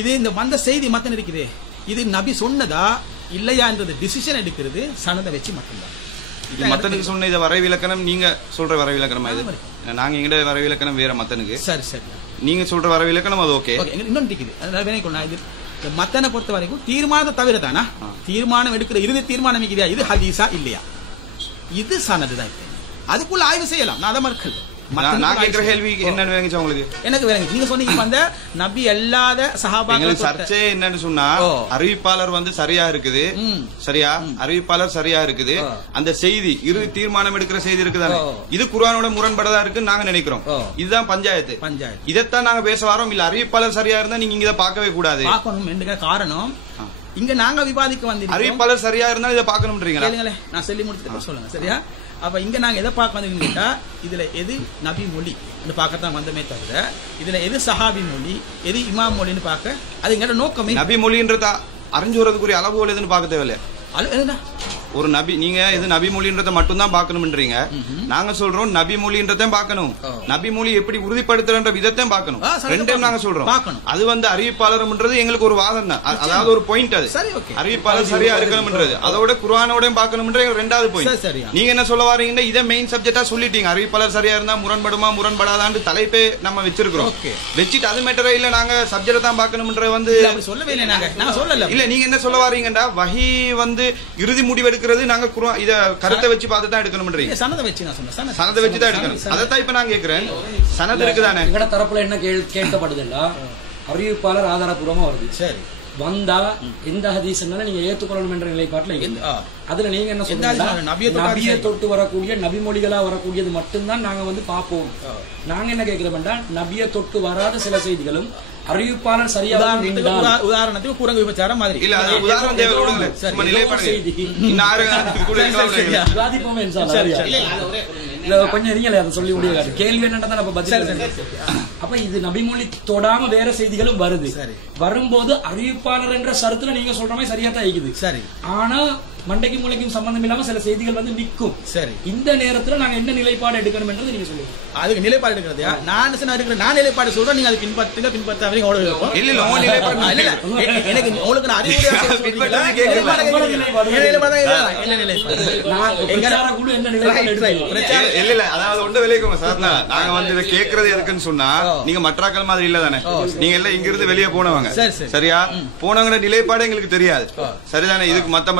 இது இந்த வந்த செய்தி மத்தன் இருக்குது. இது நபி சொன்னதா இல்லையான்றது டிசிஷன் எடுக்கிறது சனதை வச்சு மட்டும்தான். மத்தனுக்கு சொன்ன இதை வரைவிலக்கணம் நீங்க சொல்ற வரைவிலக்கணமா? இது நாங்க எங்கிட்ட வரைவிலக்கணம் வேற மத்தனுக்கு. சரி சரி, நீங்க சொல்ற வரைவிலக்கணம் அது ஓகே. இன்னொன்று இருக்குது. இது மத்தனை பொறுத்த வரைக்கும் தீர்மானத்தை தவிர தானா, தீர்மானம் எடுக்கிற இறுதி தீர்மானம் இருக்குதா, இது ஹதீஸா இல்லையா, இது சனதுதான். அதுக்குள்ள ஆய்வு செய்யலாம், நான் அதை மறுக்கல. நான் கேட்கிற கேள்வி என்னன்னு வேணுச்சு உங்களுக்கு? எனக்கு வேணுங்க. நீங்க சொன்னீங்க அந்த நபி அல்லாத சஹாபாக்கள் சர்ச்சை என்னன்னு சொன்னா, அறிவிப்பாளர் வந்து சரியா இருக்குது, சரியா அறிவிப்பாளர் சரியா இருக்குது, அந்த செய்தி இறுதி தீர்மானம் எடுக்கிற செய்தி இருக்குதானே, இது குர்ஆனோட முரண்படதா இருக்குன்னு நாங்க நினைக்கிறோம். இதுதான் பஞ்சாயத்து. இதைத்தான் நாங்க பேச வரோம். இல்ல அறிவிப்பாளர் சரியா இருந்தா நீங்க இதை பார்க்கவே கூடாது. பார்க்கணும் காரணம் இங்க நாங்க விவாதிக்க வந்து அறிவிப்பாளர் சரியா இருந்தா இதை பார்க்கணும்ன்றீங்களா? நான் சொல்லி முடிச்சுட்டு சொல்லுங்க. சரியா? அப்ப இங்க நாங்க எதை பார்க்க வந்து கேட்டா, இதுல எது நபி மொழி பார்க்கத்தான் வந்தமே தவிர இதுல எது சஹாபி மொழி எது இமாம் மொழின்னு பார்க்க அது எங்கட நோக்கமே. நபி மொழின்றத அறிஞ்சு வரதுக்குரிய அளவுகள் எதுன்னு பார்க்க தேவையில்லை. ஒரு நபி நீங்க இது நபி மொழின்றத மட்டும் தான் பார்க்கணும்ன்றீங்க. நாங்க சொல்றோம் நபி மொழின்றதையும் பார்க்கணும், நபி மொழி எப்படி உறுதிப்படுத்துற விதத்தையும் பார்க்கணும். ரெண்டையும் நாங்க சொல்றோம். அது வந்து அறிவிப்பாளர்ன்றது எங்களுக்கு ஒரு வாதம் தான், அதாவது ஒரு பாயிண்ட். அது அறிவிப்பாளர் சரியா இருக்கணும்ன்றது அதோட குர்ஆனோட பார்க்கணும்ன்ற ரெண்டாவது பாயிண்ட். நீங்க என்ன சொல்ல வரீங்கன்னா இதை மெயின் சப்ஜெக்டா சொல்லிட்டீங்க. அறிவிப்பாளர் சரியா இருந்தா முரண்படுமா முரண்படாதான்னு தலைப்பே நம்ம வச்சிருக்கிறோம். வச்சுட்டு அது மேட்டரே இல்ல, நாங்க சப்ஜெக்ட் தான் பார்க்கணும்ன்ற வந்து சொல்லவே இல்லை. நாங்க சொல்லல. இல்ல நீங்க என்ன சொல்ல வரீங்கன்னா வஹி வந்து இறுதி முடிவு நாங்க இத கருத்தை வச்சு பார்த்து தான் எடுக்கணும்ன்றீங்க. சனதை வச்சு நான் சொன்னேன். சனதை வச்சு தான் எடுக்கணும். அதைத்தான் இப்ப நான் கேக்குறேன். சனது இருக்குதானே எங்கட தரப்புல என்ன கேட்கப்படுதுன்னா, அறிவிப்பாளர் ஆதாரபூர்வமா வருது. சரி வந்தா எந்த ஹதீஸ்னால நீங்க ஏத்துக்கொள்ளணும் என்ற நிலைப்பாட்டுல அதுல நீங்க என்ன சொல்றீங்க, நபியை தொட்டு வரக்கூடிய நபிமொழிகளா வரக்கூடியது மட்டும்தான் நாங்க வந்து பார்ப்போம். நாங்க என்ன கேட்கிறோம்னா, நபியை தொட்டு வராத சில செய்திகளும் அறிவிப்பாளர் சரியா உதாரணத்துக்கு குரங்கு விபச்சாரம் மாதிரி இல்ல, அது உதாரணம் தேவையில்லை. சும்மா நிலைப்பாடு செய்தி கொஞ்சம் இருங்களே அதை சொல்லி முடியாது. கேள்வி என்னன்றதான் நம்ம பதில். அப்ப இது நபிமொழி தொடாம வேற செய்திகளும் வருது. வரும்போது அறிவிப்பாளர் என்ற சரத்துல நீங்க சொல்ற மாதிரி சரியா தான் இருக்குது. சரி, ஆனா மண்டைக்கும் மூளைக்கும் சம்பந்தம் இல்லாம சில செய்திகள் வந்து நிக்கும். சரி, இந்த நேரத்துல நாங்க என்ன நிலைப்பாடு எடுக்கணும் என்றது நீங்க சொல்லுங்க. அதுக்கு நிலைப்பாடு எடுக்கிறது நான் நிலைப்பாடு சொல்றேன், நீங்க அதை பின்பற்றுங்க. பின்பற்றாம எனக்கு உங்களுக்கு நான் அறிவுரை அதாவது ஒன்று விளைவிக்கோங்க சார். நாங்க வந்து இதை கேட்கறது எதுக்குன்னு சொன்னா, நீங்க மற்றாக்கள் மாதிரி இல்ல தானே, நீங்க எல்லாம் இங்க இருந்து வெளியே போனவங்க. சரியா? போனவங்க நிலைப்பாடு எங்களுக்கு தெரியாது. சரிதானே? இதுக்கு மற்ற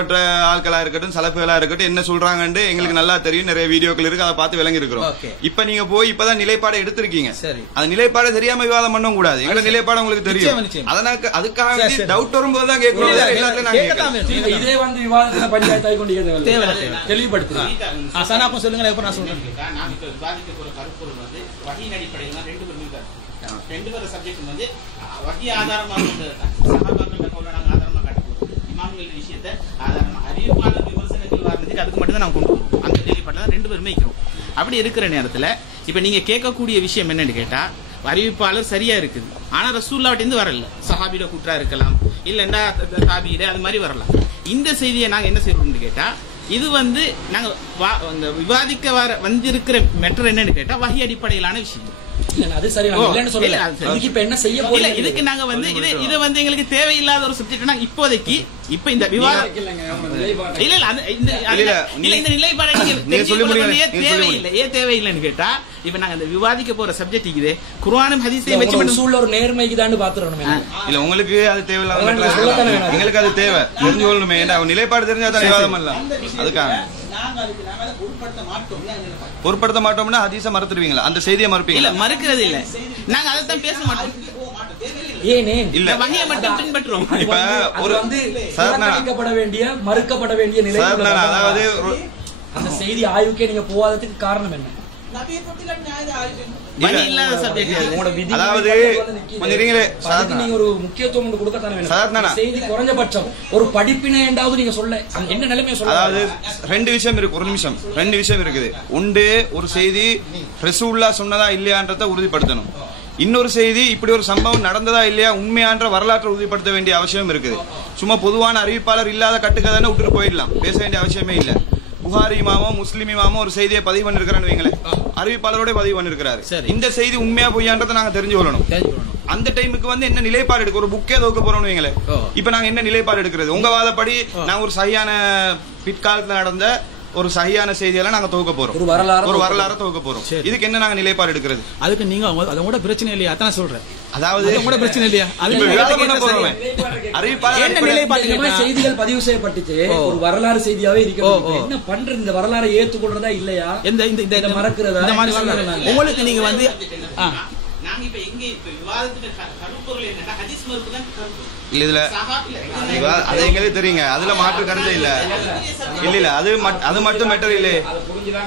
ஆட்களா இருக்கட்டும் சலப்புகளா இருக்கட்டும் என்ன சொல்றாங்கன்னு எங்களுக்கு நல்லா தெரியும். நிறைய வீடியோக்கள் இருக்கு, அதை பார்த்து விளங்கி இருக்கிறோம். இப்ப நீங்க போய் இப்பதான் நிலைப்பாடு எடுத்திருக்கீங்க. அந்த நிலைப்பாடு தெரியாம விவாதம் பண்ண கூடாது. எங்க நிலைப்பாடு உங்களுக்கு தெரியும். அதனால அதுக்காக டவுட் வரும்போது தான் கேட்கணும். இதே வந்து விவாதத்துல பஞ்சாயத்து ஆகி கொண்டு தெளிவுபடுத்துறேன். சொல்லுங்க. நான் சொல்றேன். ரெண்டு பேரும் சப்ஜெக்ட் வந்து வகி ஆதாரமாக இமாம்கள் விஷயத்தை ஆதாரமா அறிவிப்பாளர் விமர்சனங்கள் வர்றதுக்கு அதுக்கு மட்டும் தான் நான் கொண்டு வருவோம். அந்த நிலைப்பாட்டில் தான் ரெண்டு பேருமே இருக்கிறோம். அப்படி இருக்கிற நேரத்தில் இப்ப நீங்க கேட்கக்கூடிய விஷயம் என்னன்னு கேட்டா, அறிவிப்பாளர் சரியா இருக்குது, ஆனா ரசூலுல்லாஹ்விலிருந்து வரல. சஹாபில கூற்றா இருக்கலாம், இல்லன்னா தாபீல அது மாதிரி வரலாம். இந்த செய்தியை நாங்க என்ன செய்யறோம்னு கேட்டா, இது வந்து நாங்க விவாதிக்க வந்திருக்கிற மெட்டர் என்னன்னு கேட்டா வஹி அடிப்படையிலான விஷயம். இதுக்கு நாங்க வந்து இது வந்து எங்களுக்கு தேவையில்லாத ஒரு சப்ஜெக்ட். இப்போதைக்கு இப்ப இந்த விவாதம் இந்த நிலைப்பாடு தேவையில்லைன்னு கேட்டா, இப்ப நாங்க இந்த விவாதிக்க போற சப்ஜெக்ட் இது குர்ஆனும் ஹதீஸையும் வச்சு ஒரு நேர்மைக்கு தான் பாத்துறோம். இல்ல உங்களுக்கு அது தேவையில்லாத, எங்களுக்கு அது தேவை தெரிஞ்சு கொள்ளணுமே. நிலைப்பாடு தெரிஞ்சா தான் விவாதம் பண்ணலாம். அதுக்காக பொருட்படுத்த மாட்டோம்னா ஹதீஸை மறுத்துருவீங்களா? அந்த செய்தியை மறுப்பீங்க? இல்ல, மறுக்கிறது இல்ல. நாங்க அதைத்தான் பேச மாட்டோம். இல்ல வகையை மட்டும் பின்பற்றுறோம். இப்ப ஒரு வந்து சாதாரணப்பட வேண்டிய மறுக்கப்பட வேண்டிய நிலை. அதாவது அந்த செய்தி ஆய்வுக்கே நீங்க போகாததுக்கு காரணம் என்ன? ஒரு முக்கியத்துவம் கொடுக்கத்தானே செய்தி குறைஞ்சபட்சம் ஒரு படிப்பினை என்றாவது நீங்க சொல்ல என்ன நிலைமை சொல்ல. அதாவது ரெண்டு விஷயம் இருக்கு. ஒரு நிமிஷம், ரெண்டு விஷயம் இருக்குது. ஒன்று, ஒரு செய்தி ரசூலுல்லாஹ் சொன்னதா இல்லையான்றத உறுதிப்படுத்தணும். இன்னொரு செய்தி இப்படி ஒரு சம்பவம் நடந்ததா இல்லையா உண்மையான்ற வரலாற்றை உறுதிப்படுத்த வேண்டிய அவசியம் இருக்குது. சும்மா பொதுவான அறிவிப்பாளர் இல்லாத கட்டுக்கதைன்னு விட்டுட்டு போயிடலாம், பேச வேண்டிய அவசியமே இல்லை. புகாரி இமாமோ முஸ்லிம் இமாமோ ஒரு செய்தியை பதிவு பண்ணிருக்காருன்னு வைங்களேன், அறிவிப்பாளரோட பதிவு பண்ணிருக்காரு. இந்த செய்தி உண்மையா பொய்யான்றதை நாங்க தெரிஞ்சு கொள்ளணும். அந்த டைமுக்கு வந்து என்ன நிலைப்பாடு எடுக்க, ஒரு புக்கே தோக்க போறோம்னு வைங்களேன். இப்ப நாங்க என்ன நிலைப்பாடு எடுக்கிறது? உங்க வாதப்படி நாங்க ஒரு சரியான பிற்காலத்துல நடந்த ஒரு சரியான செய்தியெல்லாம் நாங்க தொகுக்க போறோம், ஒரு வரலாறு தொகுக்க போறோம். இதுக்கு என்ன நாங்க நிலைப்பாடு எடுக்கிறது? அதுக்கு நீங்க அதோட பிரச்சனை இல்லையா? அதான் சொல்றேன். அதாவது கூட பிரச்சனை இல்லையா? செய்திகள் பதிவு செய்யப்பட்டுச்சு, ஒரு வரலாறு செய்தியாவே இருக்கு. என்ன பண்ற இந்த வரலாறை ஏத்துக்கொள்றதா இல்லையா, இந்த மறக்கிறதா? உங்களுக்கு நீங்க வந்து நாங்க இப்ப எங்க இப்ப விவாதத்துக்கு கருப்பொருள் என்னன்னா ஹதீஸ் மறுப்பு தான் கருப்பு. இதுல அது எங்களுக்கு தெரியுங்க, அதுல மாற்று கருத்து இல்ல. இல்ல அது மட்டும் மெட்டர் இல்ல.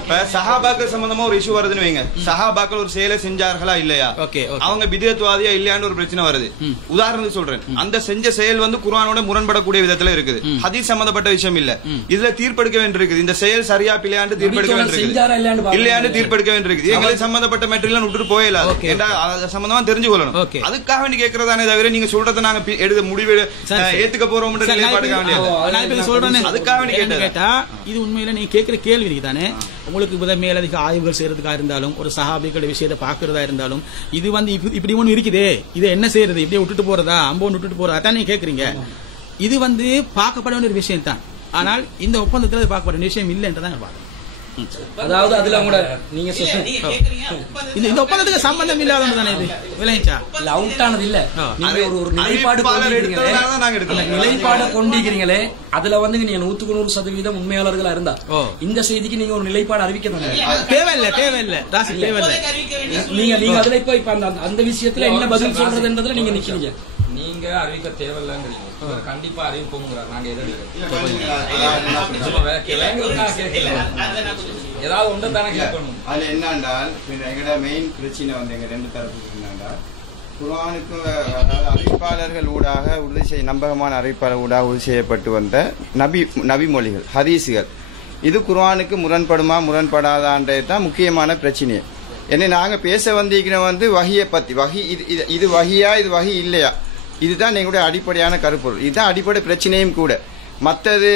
இப்ப சஹாபாக்கள் சம்பந்தமா ஒரு இஷ்யூ வருதுன்னு வைங்க, சஹாபாக்கள் ஒரு செயலை செஞ்சார்களா இல்லையா, அவங்க பிதத்வாதியா இல்லையான்னு ஒரு பிரச்சனை வருது. உதாரணத்துக்கு சொல்றேன், அந்த செஞ்ச செயல் வந்து குர்ஆனோட முரண்படக்கூடிய விதத்துல இருக்குது, ஹதீஸ் சம்பந்தப்பட்ட விஷயம் இல்ல. இதுல தீர்ப்பெடுக்க வேண்டியிருக்குது, இந்த செயல் சரியா பிள்ளையாண்டு தீர்ப்பெடுக்க வேண்டியிருக்கு, இல்லையாண்டு தீர்ப்பெடுக்க வேண்டியிருக்கு. எங்களுக்கு சம்பந்தப்பட்ட மெட்டீரியல் விட்டுட்டு போயிடலாம், சம்பந்தமா தெரிஞ்சு கொள்ளணும். அதுக்காக வேண்டி கேட்கறதானே தவிர நீங்க சொல்றதை நாங்க எடுத்து முடிவு ஏத்துக்க போறோம் கேட்டா இது உண்மையில நீங்க கேட்கிற கேள்வி தானே. உங்களுக்கு மேலதிக ஆய்வுகள் செய்யறதுக்காக இருந்தாலும், ஒரு சஹாபிகளோட விஷயத்தை பாக்குறதா இருந்தாலும், இது வந்து இப்படி ஒண்ணு இருக்குதே, இதை என்ன செய்யறது, இப்படியே விட்டுட்டு போறதா, அம்போ விட்டுட்டு போறதா தான் நீங்க கேக்குறீங்க. இது வந்து பார்க்கப்பட வேண்டிய ஒரு விஷயம் தான். ஆனால் இந்த ஒப்பந்தத்தில் பார்க்கப்பட வேண்டிய விஷயம் இல்லை என்றுதான் பாருங்க. அதாவது அதுல கூட நீங்க இந்த ஒப்பந்தத்துக்கு சம்பந்தம் இல்லாத தானே இது விளைச்சா இல்ல அவுட் ஆனது இல்ல. நீங்க ஒரு நிலைப்பாடு கொண்டிருக்கிறீங்களே, அதுல வந்து நீங்க 100% உண்மையாளர்களா இருந்தா இந்த செய்திக்கு நீங்க ஒரு நிலைப்பாடு அறிவிக்க தேவையில்லை ராசி, தேவையில்லை. நீங்க அதுல இப்ப அந்த விஷயத்துல என்ன பதில் சொல்றதுன்றதுல நீங்க நிக்கிறீங்க. நீங்க அறிவிக்க தேவையில்லைங்கிறீங்க, கண்டிப்பா அறிவிப்போங்கிறார். நாங்க ஏதாவது ஒன்று தானே கேட்கணும். அதுல என்னன்றால் எங்களோட மெயின் பிரச்சனை வந்து எங்க ரெண்டு தரப்புக்கு என்னன்னா, குர்ஆனுக்கு அறிவிப்பாளர்கள் ஊடாக நம்பகமான அறிவிப்பாளர் ஊடாக உறுதி செய்யப்பட்டு வந்த நபிமொழிகள், ஹதீஸுகள், இது குர்ஆனுக்கு முரண்படுமா முரண்படாதான்றது தான் முக்கியமான பிரச்சனையே. என்ன நாங்க பேச வந்திருக்கிறோம் வந்து வஹியை பத்தி, வஹி இது வஹியா இது வஹி இல்லையா, இதுதான் எங்களுடைய அடிப்படையான கருப்பொருள். இதுதான் அடிப்படை பிரச்சனையும் கூட. மற்றது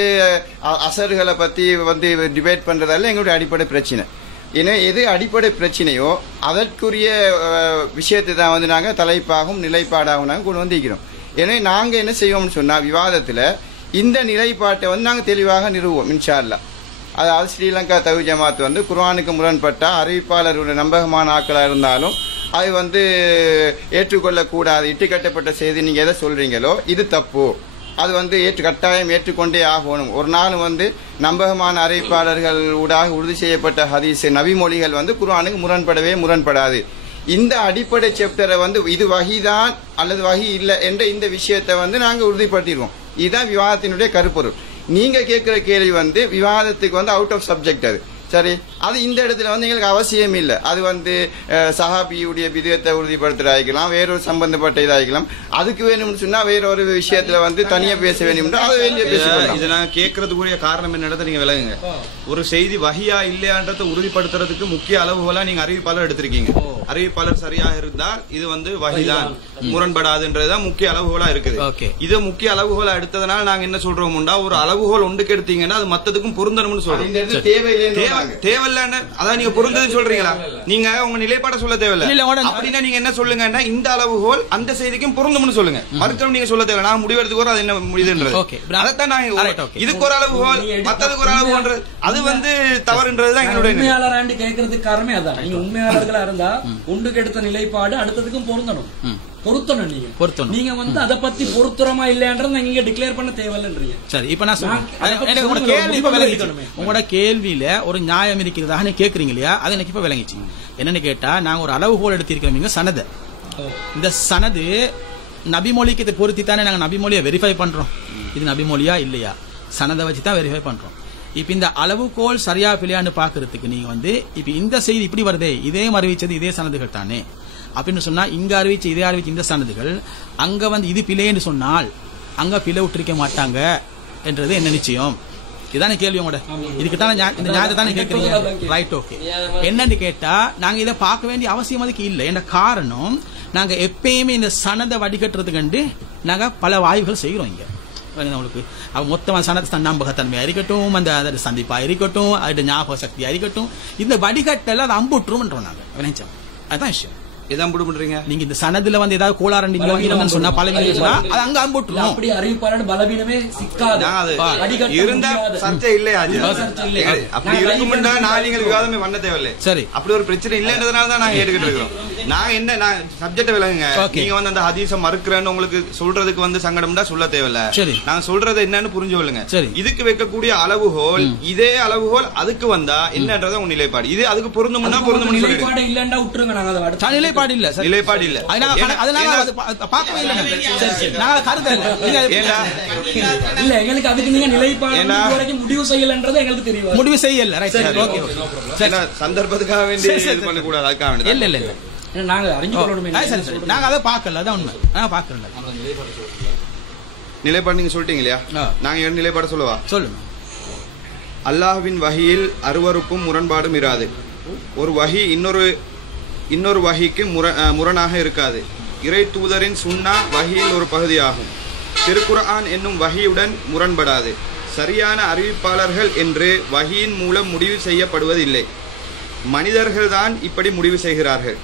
அசர்களை பத்தி வந்து டிபேட் பண்றதால எங்களுடைய அடிப்படை பிரச்சனை. ஏன்னா எது அடிப்படை பிரச்சனையோ அதற்குரிய விஷயத்தை தான் வந்து நாங்க தலைப்பாகவும் நிலைப்பாடாகவும் நாங்கள் கொண்டு வந்திருக்கிறோம். ஏன்னா நாங்க என்ன செய்வோம்னு சொன்னா, விவாதத்துல இந்த நிலைப்பாட்டை வந்து நாங்க தெளிவாக நிறுவோம் இன்ஷா அல்லாஹ். அதாவது ஸ்ரீலங்கா தவ்ஹீத் ஜமாத் வந்து குர்ஆனுக்கு முரண்பட்ட அறிவிப்பாளருடைய நம்பகமான ஆட்களா இருந்தாலும் அது வந்து ஏற்றுக்கொள்ளக்கூடாது, இட்டுக்கட்டப்பட்ட செய்தி நீங்க எதை சொல்றீங்களோ இது தப்பு, அது வந்து கட்டாயம் ஏற்றுக்கொண்டே ஆகணும். ஒரு நாள் வந்து நம்பகமான அறிவிப்பாளர்கள் ஊடாக உறுதி செய்யப்பட்ட ஹதீஸ் நபிமொழிகள் வந்து குர்ஆனுக்கு முரண்படாது. இந்த அடிப்படை சாப்டரை வந்து இது வஹிதான் அல்லது வஹி இல்லை என்ற இந்த விஷயத்தை வந்து நாங்க உறுதிப்படுத்திடுவோம். இதுதான் விவாதத்தினுடைய கருப்பொருள். நீங்க கேட்கிற கேள்வி வந்து விவாதத்துக்கு வந்து அவுட் ஆஃப் சப்ஜெக்ட். அது சரி, அது இந்த இடத்துல வந்து எங்களுக்கு அவசியம் இல்லை. அது வந்து சஹாபியுடைய விதத்தை உறுதிப்படுத்துறாய்க்கலாம், வேறொரு சம்பந்தப்பட்ட இதாகிக்கலாம். அதுக்கு வேணும்னு சொன்னா வேறொரு விஷயத்துல வந்து தனியா பேச வேண்டும். இதை நான் கேட்கறதுக்குரிய காரணம் என்னன்றதை நீங்க விளங்குங்க. ஒரு செய்தி வஹியா இல்லையான்றதை உறுதிப்படுத்துறதுக்கு முக்கிய அளவுகளா நீங்க அறிவிப்பாளர் எடுத்திருக்கீங்க. அறிவிப்பாளர் சரியாக இருந்தால் இது வந்து வஹிதான், முரண்படாதுன்றதுதான் முக்கிய அளவுகோலா இருக்குது. இது முக்கிய அளவுகோலா எடுத்ததுனால நாங்க என்ன சொல்றோம்டா, ஒரு அளவுகோல் ஒன்றுக்கு எடுத்தீங்கன்னா அது மத்ததுக்கும் பொருந்தணும்னு சொல்றோம். தேவையில்லை அதான் நீங்க பொருந்தது சொல்றீங்களா, நீங்க உங்க நிலைப்பாட சொல்ல தேவையில்லை. அப்படின்னா நீங்க என்ன சொல்லுங்கன்னா, இந்த அளவுகோல் அந்த செய்திக்கும் பொருந்தும்னு சொல்லுங்க. மறுக்கவும் நீங்க சொல்ல தேவை, நான் முடிவெடுத்துக்கோ அது என்ன முடியுதுன்றது. அதைத்தான் நாங்க இதுக்கு ஒரு அளவுகோல் மத்ததுக்கு ஒரு அளவுகோல், அது வந்து தவறுன்றதுதான் எங்களுடைய உண்மையாளர் கேட்கறதுக்கு காரணமே அதான். நீங்க உண்மையாளர்களா இருந்தா ஒன்றுக்கு எடுத்த நிலைப்பாடு அடுத்ததுக்கும் பொருந்தணும். நீங்க வந்து அதை பத்தி பொருத்தரமா இல்லையன்றது நீங்க டிக்ளேர் பண்ண தேவையில்லைன்றீங்க. சரி, இப்ப நான் உங்களோட கேள்வியில ஒரு நியாயம் இருக்கிறதா கேக்குறீங்க இல்லையா, அது எனக்கு இப்ப விளங்கிச்சு. என்னன்னு கேட்டா, நாங்க ஒரு அளவுகோல் எடுத்திருக்கிறோம் சனத. இந்த சனது நபிமொழிக்கு இதை பொருத்தி தானே நாங்க நபிமொழியை வெரிஃபை பண்றோம். இது நபிமொழியா இல்லையா சனதை வச்சுதான் வெரிஃபை பண்றோம். இப்ப இந்த அளவுகோல் சரியா பிள்ளையான்னு பாக்குறதுக்கு நீங்க வந்து இப்ப இந்த செய்தி இப்படி வருதே, இதே அறிவிச்சது இதே சனதுகள் தானே அப்படின்னு சொன்னா, இங்க அறிவிச்சு இதே அறிவிச்சு இந்த சனதுகள் அங்க வந்து இது பிழைன்னு சொன்னால் அங்க பிழை விட்டுருக்க மாட்டாங்க என்றது என்ன நிச்சயம்? இதான கேள்வி உங்களோட. இதுக்குதான் இந்த ஞாபகத்தை தானே கேட்கறீங்க. Right, okay. என்னன்னு கேட்டா, நாங்க இதை பார்க்க வேண்டிய அவசியம் அதுக்கு இல்லை. என்ன காரணம், நாங்க எப்பயுமே இந்த சனதை வடிகட்டுறது கண்டு நாங்க பல ஆய்வுகள் செய்கிறோம் இங்க. உங்களுக்கு மொத்தமா சனத நம்பகத்தன்மையா இருக்கட்டும், அந்த சந்திப்பா இருக்கட்டும், அது ஞாபக சக்தியா இருக்கட்டும், இந்த வடிகட்டல அதை அம்புட்டுரும் நாங்க நினைச்சோம். அதுதான் விஷயம். எதான் புடு பண்றீங்க நீங்க இந்த சனதுல வந்து ஏதாவது கோளாறு நீங்க சொன்னா பலவீனம் சொன்னா அது அங்க அம்புட்டுரும். அப்படி அறிவிப்பாளர் பலவீனமே சிக்காது. இருந்தா சர்ச்சை இல்லையா? அப்படி இருக்கும்னா நான் நீங்கள் விவாதமே பண்ண தேவையில்லை. சரி, அப்படி ஒரு பிரச்சனை இல்லைன்றதுனால தான் நாங்க ஏற்றுக்கிட்டு இருக்கிறோம். நாங்க என்ன நான் சப்ஜெக்ட் விளங்குங்க. நீங்க வந்து அந்த ஹதீஸை மறுக்கிறேன்னு உங்களுக்கு சொல்றதுக்கு வந்து சங்கடம்டா சொல்ல தேவையில்ல. சரி, நாங்க சொல்றது என்னன்னு புரிஞ்சு கொள்ளுங்க. சரி, இதுக்கு வைக்கக்கூடிய அளவுகோல் இதே அளவுகோல் அதுக்கு வந்தா என்னன்றத உங்க நிலைப்பாடு. இது அதுக்கு பொருந்தும்னா பொருந்தும் நிலைப்பாடு இல்லன்னா விட்டுருங்க. நாங்க அதை நிலைப்பாடு இல்ல, நிலைப்பாடு இல்ல. இல்ல எங்களுக்கு அதுக்கு நீங்க நிலைப்பாடு முடிவு செய்யலன்றது எங்களுக்கு தெரியும். முடிவு செய்யல சந்தர்ப்பத்துக்காக வேண்டி இது பண்ண கூடாது. அதுக்காக வேண்டி இல்ல இல்ல இல்ல நாங்க அறிஞ்சு கொள்ளணும். நாங்க அதை பார்க்கல, அதான் உண்மை. பார்க்கல நிலைப்பாடு நீங்க சொல்லிட்டீங்க இல்லையா? நாங்க நிலைப்பாடு சொல்லவா? சொல்லுங்க. அல்லாஹ்வின் வஹியில் அருவருப்பும் முரண்பாடும் இராது. ஒரு வஹி இன்னொரு வஹிக்கு முரணாக இருக்காது. இறை தூதரின் சுன்னா வஹியில் ஒரு பகுதியாகும். திருக்குர்ஆன் என்னும் வஹியுடன் முரண்படாது. சரியான அறிவிப்பாளர்கள் என்று வஹியின் மூலம் முடிவு செய்யப்படுவதில்லை. மனிதர்கள்தான் இப்படி முடிவு செய்கிறார்கள்.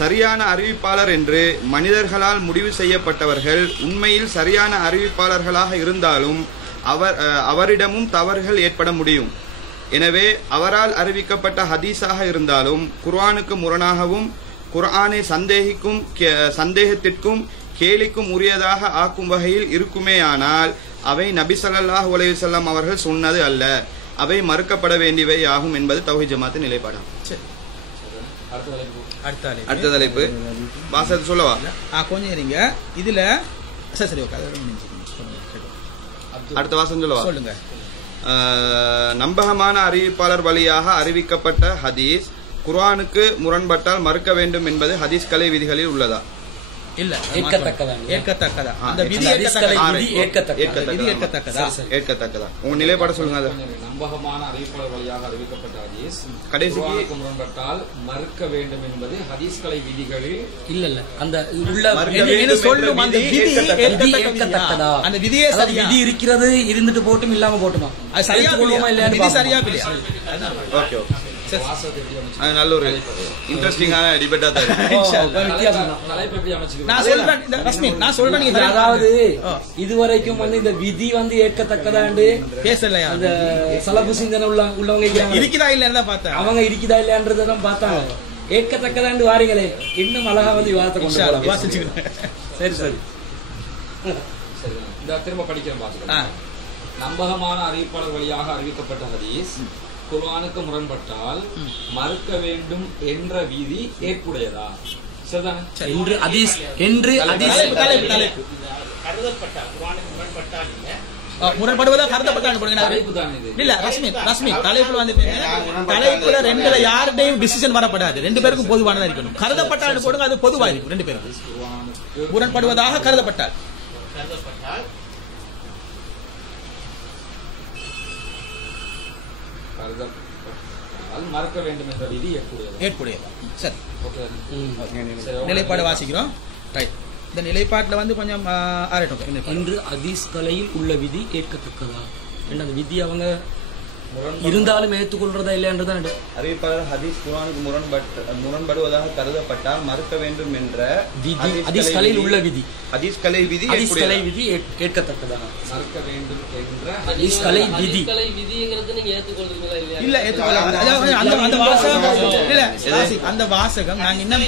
சரியான அறிவிப்பாளர் என்று மனிதர்களால் முடிவு செய்யப்பட்டவர்கள் உண்மையில் சரியான அறிவிப்பாளர்களாக இருந்தாலும் அவரிடமும் தவறுகள் ஏற்பட முடியும். எனவே அவரால் அறிவிக்கப்பட்ட ஹதீஸாக இருந்தாலும் குர்ஆனுக்கு முரணாகவும் குர்ஆனை சந்தேகத்திற்கும் கேலிக்கும் உரியதாக ஆக்கும் வகையில் இருக்குமேயானால் அவை நபி ஸல்லல்லாஹு அலைஹி வஸல்லம் அவர்கள் சொன்னது அல்ல, அவை மறுக்கப்பட வேண்டியவை ஆகும் என்பது தௌஹீத் ஜமாத்தின் நிலைப்பாடாகும். அடுத்த தலைப்பு வாசத்தை சொல்லவா? கொஞ்சம் இருங்க. இதுல சரி அடுத்த வாசம் சொல்லவா? சொல்லுங்க. நம்பகமான அறிவிப்பாளர் வழியாக அறிவிக்கப்பட்ட ஹதீஸ் குர்ஆனுக்கு முரண்பட்டால் மறுக்க வேண்டும் என்பது ஹதீஸ் கலை விதிகளில் உள்ளதா? இல்ல, ஏற்கத்தக்கதா. அந்த விதி ஏற்கத்தக்கதா. உங்க நிலைப்பாட சொல்லுங்க. நம்பகமான அறிவிப்பாளர் வழியாக அறிவிக்கப்பட்ட ஹதீஸ் கடைசிக்கு முரண்பட்டால் மறுக்க வேண்டும் என்பது ஹதீஸ் கலை விதிகளில் இல்ல அந்த உள்ள சொல்லும். அந்த ஏற்கத்தக்கதா. அந்த விதியே விதி இருக்கிறது இருந்துட்டு போட்டும் இல்லாம போட்டுமா அது சரியா இல்லையா? சரியா இல்லையா? Okay okay. நல்ல ஒரு இன்ட்ரெஸ்டிங்கான டிபேட்டா தான் இருக்கு. அதாவது இதுவரைக்கும் வந்து இந்த விதி வந்து ஏற்கத்தக்கதாண்டு பேசலையா? அந்த சலபு சிந்தனை உள்ளவங்க இருக்குதா இல்லையா பார்த்தா அவங்க இருக்குதா இல்லையான்றதான் பார்த்தாங்க. ஏற்கத்தக்கதாண்டு வாரீங்களே இன்னும் அழகா வந்து விவாதத்தை கொண்டு. சரி சரி இந்த திரும்ப படிக்கிறேன். நம்பகமான அறிவிப்பாளர் வழியாக அறிவிக்கப்பட்ட ஹதீஸ் குர்ஆனுக்கு முரண்பட்டால் மறுக்க வேண்டும் என்ற விதி ஏற்புடையதா? முரண்படுவதா கருதப்பட்டால் இல்ல ரஸ்மி தலைப்புல வந்து தலைப்புல ரெண்டுல யாருடையும் டிசிஷன் வரப்படாது. ரெண்டு பேருக்கும் பொதுவானதா இருக்கணும். கருதப்பட்டால் போடுங்க, அது பொதுவா இருக்கும். ரெண்டு பேருக்கும் முரண்படுவதாக கருதப்பட்டால் மறக்க வேண்டும் என்ற விதி ஏற்புடையதா? சரி, நிலைப்பாடு வாசிக்கிறோம். இந்த நிலைப்பாட்டுல வந்து கொஞ்சம் இன்று ஹதீஸ் கலையில் உள்ள விதி ஏற்கத்தக்கதா? அந்த விதி அவங்க இருந்தாலும் ஏற்றுக்கொள்றதா இல்லையான்றதான் அறிவிப்பாளர் ஹதீஸ் குர்ஆனுக்கு முரண்படுவதாக கருதப்பட்டால் மறுக்க வேண்டும் என்ற ஹதீஸ் கலையில் உள்ள விதி. ஹதீஸ் கலை விதி ஏற்கத்தக்கதா? மறுக்க வேண்டும் என்ற ஹதீஸ் கலை விதி இல்ல அந்த வாசகம் நாங்க இன்னும்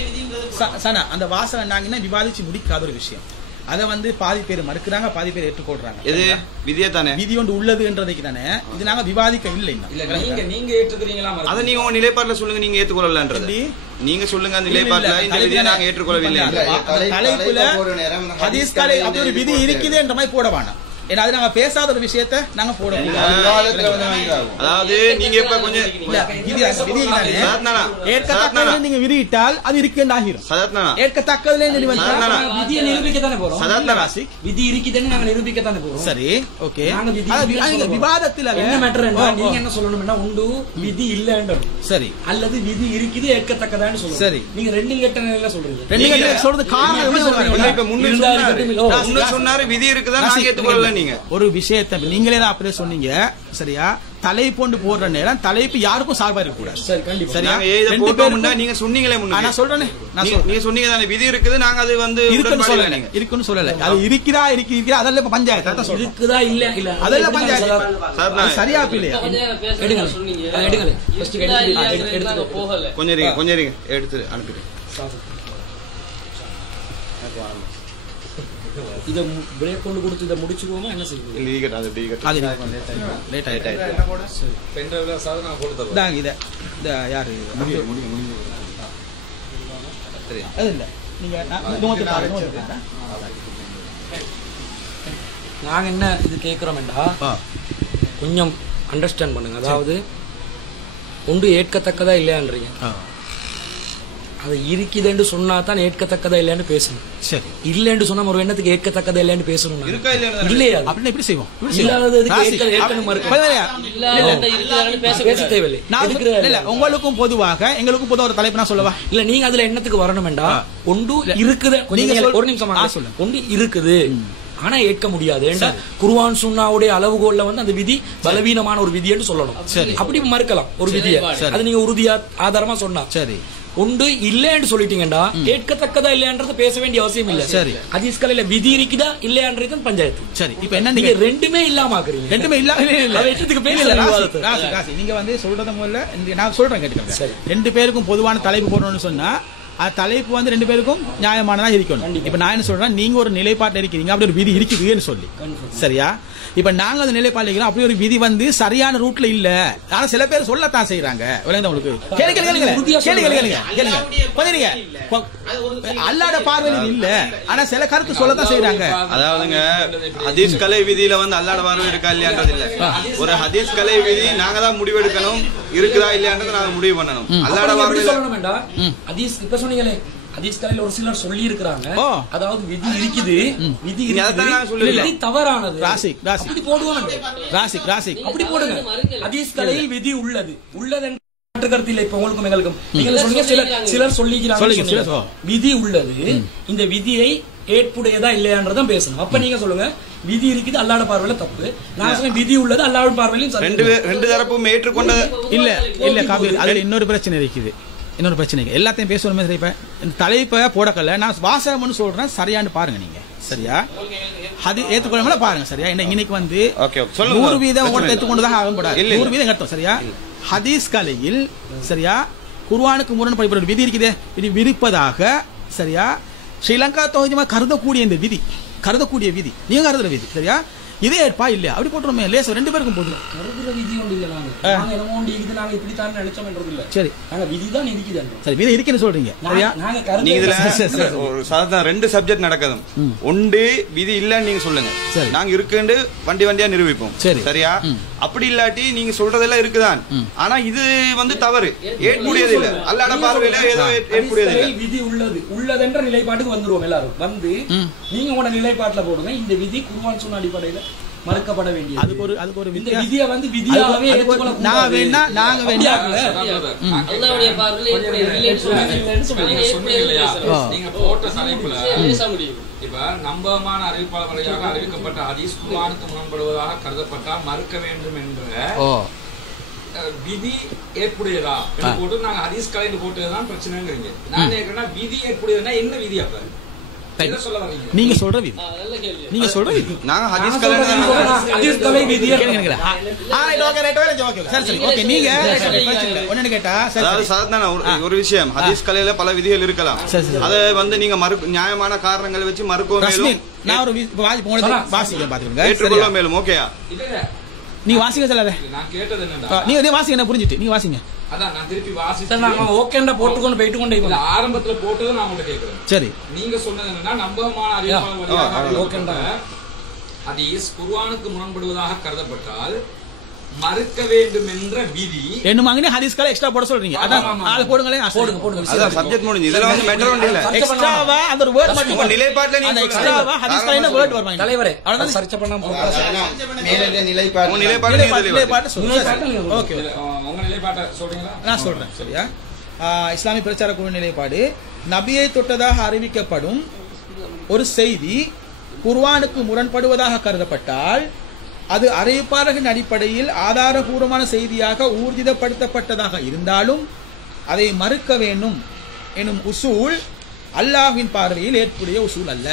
அந்த வாசகம் நாங்க இன்னும் விவாதிச்சு முடிக்காத ஒரு விஷயம். அதை வந்து பாதி பேர் மறுக்கிறாங்க, பாதி பேர் ஏற்றுக்கொள்றாங்க. இது விதியே தானே, விதி ஒன்று உள்ளதுன்றதுக்கு தானே இது நாங்க விவாதிக்க இல்லை. நீங்க ஏற்றுக்கிறீங்களா? அதை நீங்க உங்க நிலைப்பாட்டுல சொல்லுங்க. நீங்க ஏற்றுக்கொள்ளலன்றது நீங்க சொல்லுங்க. அந்த நிலைப்பாட்டுல இந்த விதியை நாங்க ஏற்றுக்கொள்ளவில்லை. தலைப்புல ஹதீஸ் கலை அப்படி ஒரு விதி இருக்குது என்ற மாதிரி போட வேணாம். ஏன்னா அது நாங்க பேசாத ஒரு விஷயத்த நாங்க போட முடியும். அதாவது நீங்க இப்ப கொஞ்சம் ஏற்கத்தக்கதுல நீங்க விதியிட்டால் அது இருக்கேன் ஆகிரும். ஏற்கத்தக்கதுல விதியை நிரூபிக்கத்தானே போறோம். விதி இருக்குதுன்னு நாங்க நிரூபிக்கத்தானே போறோம். சரி, ஓகே. விவாதத்துல என்ன மேட்டர் நீங்க என்ன சொல்லணும்னா உண்டு விதி இல்லன்றது சரி, அல்லது விதி இருக்குது ஏற்கத்தக்கதான்னு சொல்லுங்க. சரி, நீங்க ரெண்டு கெட்ட நிலையில சொல்றீங்க. ரெண்டு கெட்ட சொல்றது காரணம் சொன்னாரு விதி இருக்குதா நாங்க ஏற்றுக்கொள்ளல. நீங்க ஒரு விஷயத்தை நீங்களே தான் அப்படியே சொன்னீங்க சரியா. தலைப்பொண்டு போடுற நேரம் தலைப்பு யாருக்கும் சார்பா இருக்க கூடாது. சரி கண்டிப்பா. சரியா. ரெண்டு பேரும் நீங்க சொன்னீங்களே முன்னாடி. நான் சொல்றேனே, நீங்க சொன்னீங்க தானே விதி இருக்குது, நாங்க அது வந்து இருக்குன்னு சொல்லல. இருக்குன்னு சொல்லல. அது இருக்குதா அதெல்லாம் இப்ப பஞ்சாயத்து அதான் சொல்றோம். இருக்குதா இல்ல இல்ல அதெல்லாம் பஞ்சாயத்து சரியா இல்லையா. எடுங்க எடுங்க ஃபர்ஸ்ட் எடுத்து போகல. கொஞ்சம் இருங்க எடுத்து அனுப்பிடுங்க. இத பிரேக் கொண்டு கொடுத்து இத முடிச்சுக்குவோமா என்ன செய்வோம்? இல்ல ஈகட் அது ஈகட் அது லேட் ஆயிட்டு பென் டிரைவ்ல சார் நான் போட்டு தரேன். தாங்க இத யாரு முடிங்க அது இல்ல நீங்க நாங்க என்ன இது கேக்குறோம்டா கொஞ்சம் அண்டர்ஸ்டாண்ட் பண்ணுங்க. அதாவது ஒன்று ஏற்கத்தக்கதா இல்லையான்றீங்க. அது இருக்குதுன்னு சொன்னா தான் ஏற்கத்தக்கதா இல்லையான்னு பேசணும். சரி இல்லைன்னு சொன்னா ஒரு எண்ணத்துக்கு ஏற்கத்தக்கதா இல்லையான்னு பேசணும். இல்லையா அப்படின்னு எப்படி செய்வோம்? பேச தேவையில்லை. உங்களுக்கும் பொதுவாக எங்களுக்கும் பொதுவாக ஒரு தலைப்பு நான் சொல்லவா? இல்ல நீங்க அதுல எண்ணத்துக்கு வரணும் வேண்டாம். ஒன்று இருக்குது. ஒரு நிமிஷம் சொல்லுங்க. ஒன்று இருக்குது ஆனா ஏற்க முடியாது. குர்ஆன் சுன்னாவுடைய அளவுகோல்ல வந்து அந்த விதி பலவீனமான ஒரு விதி என்று சொல்லணும். அப்படி மறுக்கலாம் ஒரு விதியை. அது நீங்க உறுதியா ஆதாரமா சொன்னா சரி. ஒன்று இல்லைன்னு சொல்லிட்டீங்கடா ஏற்கத்தக்கதா இல்லையான்றத பேச வேண்டிய அவசியம் இல்ல. சரி ஹதீஸ்கள்ல விதி இருக்குதா இல்லையான்றது பஞ்சாயத்து. சரி இப்ப என்ன நீங்க ரெண்டுமே இல்லாம ஆக்குறீங்க. ரெண்டுமே நீங்க வந்து சொல்றத முதல்ல நான் சொல்றேன் கேட்டுக்கோங்க. ரெண்டு பேருக்கும் பொதுவான தலைப்பு போடணும்னு சொன்னா தலைப்பு வந்து ரெண்டு பேருக்கும் நியாயமானதா இருக்கணும். இப்ப நான் என்ன சொல்றேன், நீங்க ஒரு நிலைப்பாட்டில் இருக்கிறீங்க, அப்படி ஒரு விதி இருக்குதுன்னு சொல்லி சரியா. இப்ப நாங்க அந்த நிலைப்பாடு இருக்கிறோம், அப்படி ஒரு விதி வந்து சரியான ரூட்ல இல்ல. ஆனா சில பேர் சொல்லத்தான் செய்யறாங்க. உங்களுக்கு அல்லாட பார்வையில் இல்ல, ஆனா சில கருத்து சொல்லத்தான் செய்யறாங்க. அதாவதுங்க ஹதீஸ் கலை விதியில வந்து அல்லாட பார்வை இருக்கா இல்லையான்றது இல்ல. ஒரு ஹதீஸ் கலை விதி நாங்க தான் முடிவெடுக்கணும், இருக்குதா இல்லையான்றதை நாங்க முடிவு பண்ணணும். அல்லாட பார்வை ஹதீஸ்களில் ஒரு சிலர் சொல்லி இருக்கிறாங்க. அதாவது விதி இருக்குது, விதி தவறானது. அப்படி போடுவாங்க. அப்படி போடுங்க. ஹதீஸ்களில் விதி உள்ளது உள்ளது கருத்து இல்லை. இப்ப உங்களுக்கும் எங்களுக்கும் நீங்க சொன்னீங்க சிலர் சொல்லிக்கிறாங்க விதி உள்ளது, இந்த விதியை ஏற்புடையதா இல்லையான்றதான் பேசணும். அப்ப நீங்க சொல்லுங்க விதி இருக்குது அல்லாஹ்வுடைய பார்வையில தப்பு, நான் சொல்றேன் விதி உள்ளது அல்லாஹ்வுடைய பார்வையிலும் ரெண்டு தரப்பும் ஏற்றுக்கொண்ட இல்ல காபீர். அதுல இன்னொரு பிரச்சனை இருக்குது. எல்லாத்தையும் பேசணுமே. சரி இப்ப தலைப்பை போடக்கல நான் வாசகம்னு சொல்றேன், சரியானு பாருங்க நீங்க. சரியா அது ஏற்றுக்கொள்ள பாருங்க. சரியா இன்னைக்கு வந்து 100% ஏற்றுக்கொண்டுதான் ஆகக்கூடாது. 100% கட்டும். சரியா ஹதீஸ் கலையில் சரியா குர்ஆனுக்கு முரண் படிப்பது விதி இருக்குது, இது விதிப்பதாக சரியா ஸ்ரீலங்கா தொகுதிமா கருதக்கூடிய இந்த விதி, கருதக்கூடிய விதி நீங்க கருதுற விதி சரியா இதே ஏற்பா இல்லையா அப்படி போட்டுருமே. லேச ரெண்டு பேருக்கும் போதும். கருதுற விதி ஒன்று இல்ல. நாங்க என்னமோ ஒன்று இருக்குது, நாங்க இப்படி தான் நினைச்சோம்ன்றது இல்ல. சரி நாங்க விதி தான் இருக்குது. சரி விதி இருக்குன்னு சொல்றீங்க சரியா. நீங்க இதுல ஒரு சாதாரண ரெண்டு சப்ஜெக்ட் நடக்குது. ஒன்று விதி இல்லன்னு நீங்க சொல்லுங்க, நாங்க இருக்குன்னு வண்டியா நிரூபிப்போம். சரியா அப்படி இல்லாட்டி நீங்க சொல்றதெல்லாம் இருக்குதான், ஆனா இது வந்து தவறு, ஏற்புடையது இல்ல, அல்லாஹ்வுடைய பார்வையில ஏதோ ஏற்புடையது இல்ல. விதி உள்ளதென்ற நிலைப்பாட்டுக்கு வந்துருவோம் எல்லாரும். வந்து நீங்க உங்க நிலைப்பாட்டுல போடுங்க இந்த விதி குர்ஆன் சுன்னா அடிப்படையில மறுக்கப்பட வேண்டியது. அதுக்கு ஒரு விதியை வந்து விதியாவே ஏற்றுக்கொள்ள நான் வேணா நாங்க வேணா அல்லாஹ்வுடைய பார்வையில இல்லன்னு சொல்லுங்க. நீங்க போட்ட தலைப்புல இப்ப நம்பகமான அறிவிப்பாளர் வழியாக அறிவிக்கப்பட்ட ஹதீஸ் குர்ஆனுக்கு முரண்படுவதாக கருதப்பட்டால் மறுக்க வேண்டும் என்ற விதி ஏற்புடையதா போட்டு நாங்க ஹதீஸ் கலைந்து போட்டதுதான் பிரச்சனைங்கிறீங்க. நான் கேட்கிறேன்னா விதி ஏற்புடையதுன்னா என்ன விதி? அப்ப நீங்க சொல்ற விதி, நீங்க சொல்ற விதி நாங்க ஹதீஸ் கலை விதி கேக்குறீங்க. சரி ஓகே நீங்க ஒன்னு கேட்டா சாதாரண ஒரு விஷயம், ஹதீஸ் கலையில பல விதிகள் இருக்கலாம், அதை வந்து நீங்க நியாயமான காரணங்களை வச்சு மறுக்கவும் நான் ஒரு வாசிக்க பாத்துக்கோங்க ஏற்றுக்கொள்ள மேலும். ஓகேயா நீங்க வாசிக்க சொல்லாத, நான் கேட்டது என்னடா நீங்க வாசிங்க, என்ன புரிஞ்சிட்டு நீங்க வாசிங்க. அதான் நான் திருப்பி வாசிச்சேன். நான் ஓகேண்டா போட்டுக்கொண்டு போயிட்டு கொண்டே இல்ல, ஆரம்பத்துல போட்டது நான் உங்கள்ட்ட கேக்குறேன். சரி நீங்க சொன்னது என்னன்னா நம்பகமான அறிவிப்பாளர் வழியாக ஓகேண்டா ஹதீஸ் குர்ஆனுக்கு முரண்படுவதாக கருதப்பட்டால் மறுக்க வேண்டும் என்ற விதி என்னமாங்கனே ஹதீஸ்களை எக்ஸ்ட்ரா போட சொல்றீங்க. அதான் ஆளு போடுங்களே, போடுங்க. அதான் சப்ஜெக்ட் முடிஞ்சு. இதெல்லாம் வந்து மேட்டர் ஒண்ணு இல்ல, எக்ஸ்ட்ராவா அந்த ஒரு வேர்ட் மட்டும் நிலைப்பாட்டுல நீங்க எக்ஸ்ட்ராவா ஹதீஸ்களை வேர்ட் வருவாங்க தலைவரே. அவ்வளவுதான் சர்ச் பண்ணாம போடுங்க. மேலே நிலைப்பாடு சொல்லுங்க. ஓகே உங்க நிலைப்பாட்டை சொல்றீங்களா? நான் சொல்றேன். சரியா இஸ்லாமிய பிரச்சார குழு நிலைப்பாடு, நபியை தொட்டதாக அறிவிக்கப்படும் ஒரு செய்தி குர்ஆனுக்கு முரண்படுவதாக கருதப்பட்டால் அது அறிவிப்பாளர்களின் அடிப்படையில் ஆதாரபூர்வமான செய்தியாக ஊர்ஜிதப்படுத்தப்பட்டதாக இருந்தாலும் அதை மறுக்க வேண்டும் எனும் உசூல் அல்லாஹ்வின் பார்வையில் ஏற்புடைய உசூல் அல்ல.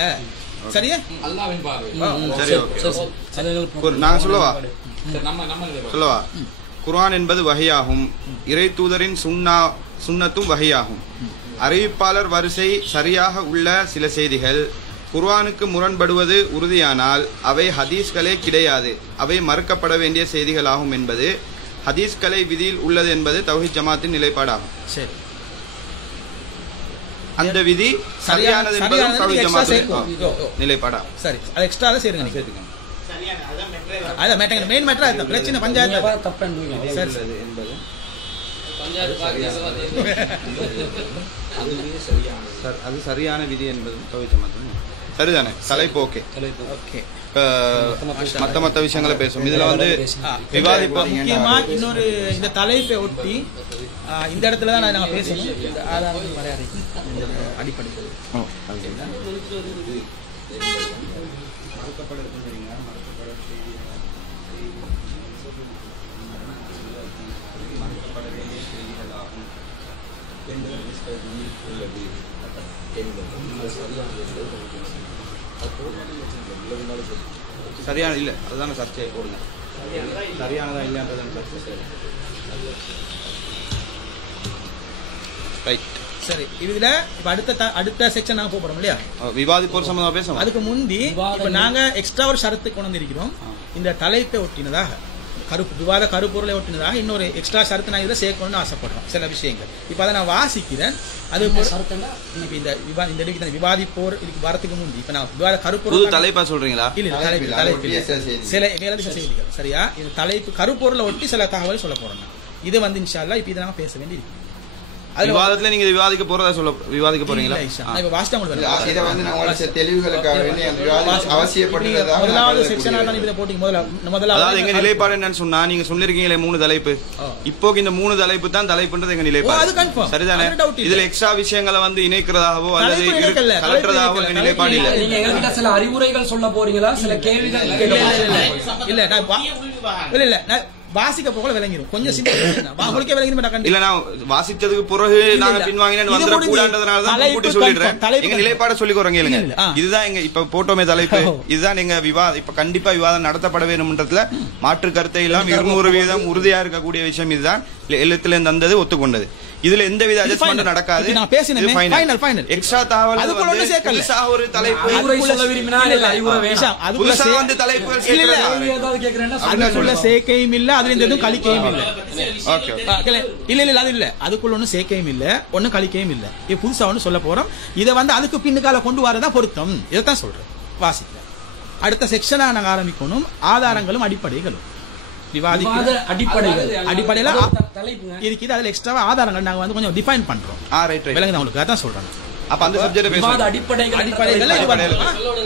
சரியா? அல்லாஹ்வின் பார்வை. நான் சொல்லவா? குர்ஆன் என்பது வஹியாகும். இறை தூதரின் சுன்னத்தும் வஹியாகும். அறிவிப்பாளர் வரிசை சரியாக உள்ள சில செய்திகள் குர்ஆனுக்கு முரண்படுவது உறுதியானால் அவை ஹதீஸ்களே கிடையாது, அவை மறுக்கப்பட வேண்டிய செய்திகளாகும் என்பது ஹதீஸ்களை விதியில் உள்ளது என்பது தௌஹீத் ஜமாத்தின் நிலைப்பாடாகும். சரி, அந்த விதி சரியானது என்பதும் தௌஹீத் ஜமாத்தின் நிலைப்பாடாகும். சரி, அது எக்ஸ்ட்ரால சேருங்க. நீங்க அதான் மேட்டர், மெயின் மேட்டர் அதுதான். பிரச்சனை பஞ்சாயத்து தப்பு சரி என்பது அது சரியான விதி என்பது தௌஹீத் ஜமாத்தின் சரிதானே. தலைப்பு ஓகே. மத்த விஷயங்களை பேசும். இதுல வந்து விவாதிப்போம். முக்கியமா இன்னொரு இந்த தலைப்பை ஒட்டி இந்த இடத்துல தான் நாங்க பேசணும். அடிப்படை சரியான இல்ல, அதுதான சர்ச்சை போடுங்க. சரியானதா இல்லையான்றதான் சர்ச்சை. ரைட். சரி, இதுல இப்ப அடுத்த செக்ஷன் நாங்க போறோம் இல்லையா? விவாதிப்போர் சம்பந்தமா பேசணும். அதுக்கு முந்தி இப்ப நாங்க எக்ஸ்ட்ரா ஒரு ஷரத்து கொண்டு வந்திருக்கிறோம். இந்த தலைப்பை ஒட்டினதாக விவாத கருப்பொருளை ஒட்டினதாக இன்னொரு எக்ஸ்ட்ரா ஷரத்து நான் இதை சேர்க்கணும்னு ஆசைப்படுறோம். சில விஷயங்கள் இப்ப அதை நான் வாசிக்கிறேன். அது இந்த விவாதிப்போர் இதுக்கு வரத்துக்கு முந்தி இப்ப நான் விவாத கருப்பொருள் தலைப்பா சொல்றீங்களா? இல்ல, சில மேலதிக செய்திகள். சரியா? இந்த தலைப்பு கருப்பொருளை ஒட்டி சில தகவல் சொல்ல போறோம். இது வந்து இன்ஷா அல்லாஹ் இப்ப இதை நாம பேச வேண்டியிருக்கு. விவாதத்துல நீங்க விவாதிக்க போறீங்களா? இதை வந்து நான் தெளிவுகளுக்காக அவசியப்படுறதா முதலாவது செக்ஷனா தான் இதை போட்டீங்க. அதாவது எங்க நிலைப்பாடு என்னன்னு சொன்னா, நீங்க சொல்லிருக்கீங்களே 3 தலைப்பு, இப்போ இந்த 3 தலைப்பு தான் தலைப்புன்றது எங்க நிலைப்பாடு. சரிதானே? இதுல எக்ஸ்ட்ரா விஷயங்களை வந்து இணைக்கிறதாகவோ அல்லது கலட்டுறதாகவோ எங்க நிலைப்பாடு இல்ல. நீங்க எங்ககிட்ட சில அறிவுரைகள் சொல்ல போறீங்களா? சில கேள்விகள் இல்ல வாசிக்க போல விளங்கிடும். கொஞ்சம் உங்களுக்கே விளங்கிடும். இல்ல, நான் வாசிச்சதுக்கு பிறகு நாங்க பின்வாங்கினேன் வந்துட கூடாதுன்றதுனாலதான் கூட்டி சொல்லிடுறேன். எங்க நிலைப்பாட சொல்லிக்கிறோம் கேளுங்க. இதுதான் எங்க இப்ப போட்டோமே தலைப்பு. இதுதான் எங்க விவாதம். இப்ப கண்டிப்பா விவாதம் நடத்தப்பட வேண்டும்ன்றதுல மாற்று கருத்தை எல்லாம் 200% உறுதியா இருக்கக்கூடிய விஷயம். இதுதான் எழுத்துல தந்தது, ஒத்துக்கொண்டது. இதுல எந்தவித அட்ஜஸ்ட்மெண்ட் நடக்காது. எக்ஸ்ட்ரா தகவல் ஒரு தலைப்பு புதுசா வந்து தலைப்புகள் சேர்க்கையும் இல்ல, அதுல எதுவும் கழிக்கையும் இல்ல. இல்ல அது இல்ல, அதுக்குள்ள ஒன்னும் சேர்க்கையும் இல்ல, ஒன்னும் கழிக்கையும் இல்ல. இது புதுசா ஒண்ணு சொல்ல போறோம். இதை வந்து அதுக்கு பின்னுக்கால கொண்டு வரதா பொருத்தம். இதைத்தான் சொல்றேன். வாசிக்க அடுத்த செக்ஷனா நாங்க ஆரம்பிக்கணும். ஆதாரங்களும் அடிப்படைகளும் அடிப்படையில இருக்குது. அதுல எக்ஸ்ட்ரா ஆதாரங்கள் நாங்க வந்து கொஞ்சம் டிஃபைன் பண்றோம். விளங்குதா உங்களுக்கு? அதான் சொல்றேன். அப்ப அந்த சப்ஜெக்ட் பேசுவோம். அடிப்படைகள்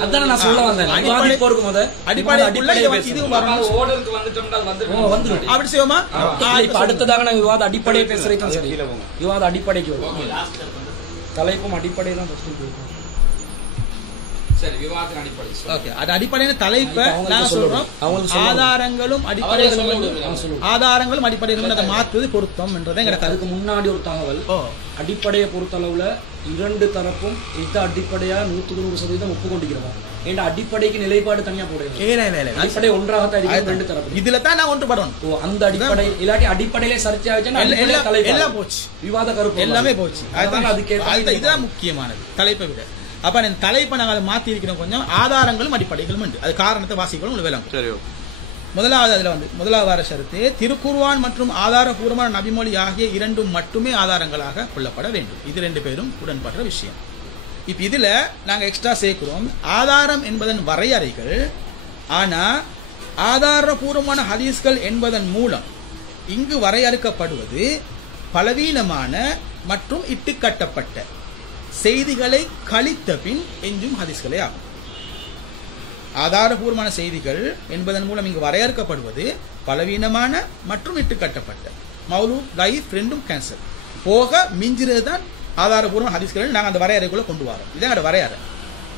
அதான் நான் சொல்ல வந்தேன். விவாதிப்போருக்கு முத அடிப்படைக்குள்ள இது ஆர்டருக்கு வந்துட்டோம்னா அப்படி செய்வோமா? இப்ப அடுத்ததாக நான் விவாத அடிப்படை பேசுறேன். சரி, விவாத அடிப்படைக்கு வரும். தலைப்பும் அடிப்படை தான் ஃபர்ஸ்ட் போகும். சரி, விவாதத்தின் அடிப்படை. ஓகே, அது அடிப்படையான தலைப்பை நாங்க சொல்றோம். ஆதாரங்களும் அடிப்படைகளும் அதை மாத்துவது பொருத்தம் என்றதை எங்க. அதுக்கு முன்னாடி ஒரு தகவல். அடிப்படையை பொறுத்தளவுல 2 தரப்பும் இந்த அடிப்படையா 100% ஒப்புக்கொண்டிருக்கிறோம். ஏன்னா அடிப்படைக்கு நிலைப்பாடு தனியா போடுறேன். அடிப்படை ஒன்றாகத்தான் இருக்கு 2 தரப்பு. இதுல தான் நான் ஒன்றுபடணும். அந்த அடிப்படை இல்லாட்டி அடிப்படையிலே சர்ச்சை ஆச்சுன்னா எல்லாம் போச்சு. விவாத கருப்பு எல்லாமே போச்சு. இதுதான் முக்கியமானது தலைப்பை விட. அப்ப இந்த தலைப்பை நாங்கள் அதை மாத்தி இருக்கிறோம். கொஞ்சம் ஆதாரங்களும் அடிப்படைகளும் உண்டு. அது காரணத்தை வாசிக்கணும் விளங்கும். முதலாவது அதுல வந்து முதலாவது ஷரத்து திருக்குர்ஆன் மற்றும் ஆதாரபூர்வமான நபிமொழி ஆகிய 2 மட்டுமே ஆதாரங்களாக கொள்ளப்பட வேண்டும். இது 2 பேரும் உடன்படுற விஷயம். இப்ப இதுல நாங்க எக்ஸ்ட்ரா சேர்க்கிறோம் ஆதாரம் என்பதன் வரையறைகள். ஆனா ஆதாரபூர்வமான ஹதீஸ்கள் என்பதன் மூலம் இங்கு வரையறுக்கப்படுவது பலவீனமான மற்றும் இட்டுக்கட்டப்பட்ட செய்திகளை கழித்த பின் எஞ்சும் ஹதீஸ்களே ஆகும். ஆதாரபூர்வமான செய்திகள் என்பதன் மூலம் இங்கு வரையறுக்கப்படுவது பலவீனமான மற்றும் இட்டுக்கட்டப்பட்ட மௌலூத், லைஃப், ரெண்டும் கேன்சல் போக மிஞ்சிறது தான் ஆதாரபூர்வ ஹதீஸ்கள். நாங்கள் அந்த வரையறைக்குள்ள கொண்டு வரோம். இதான் வரையறை.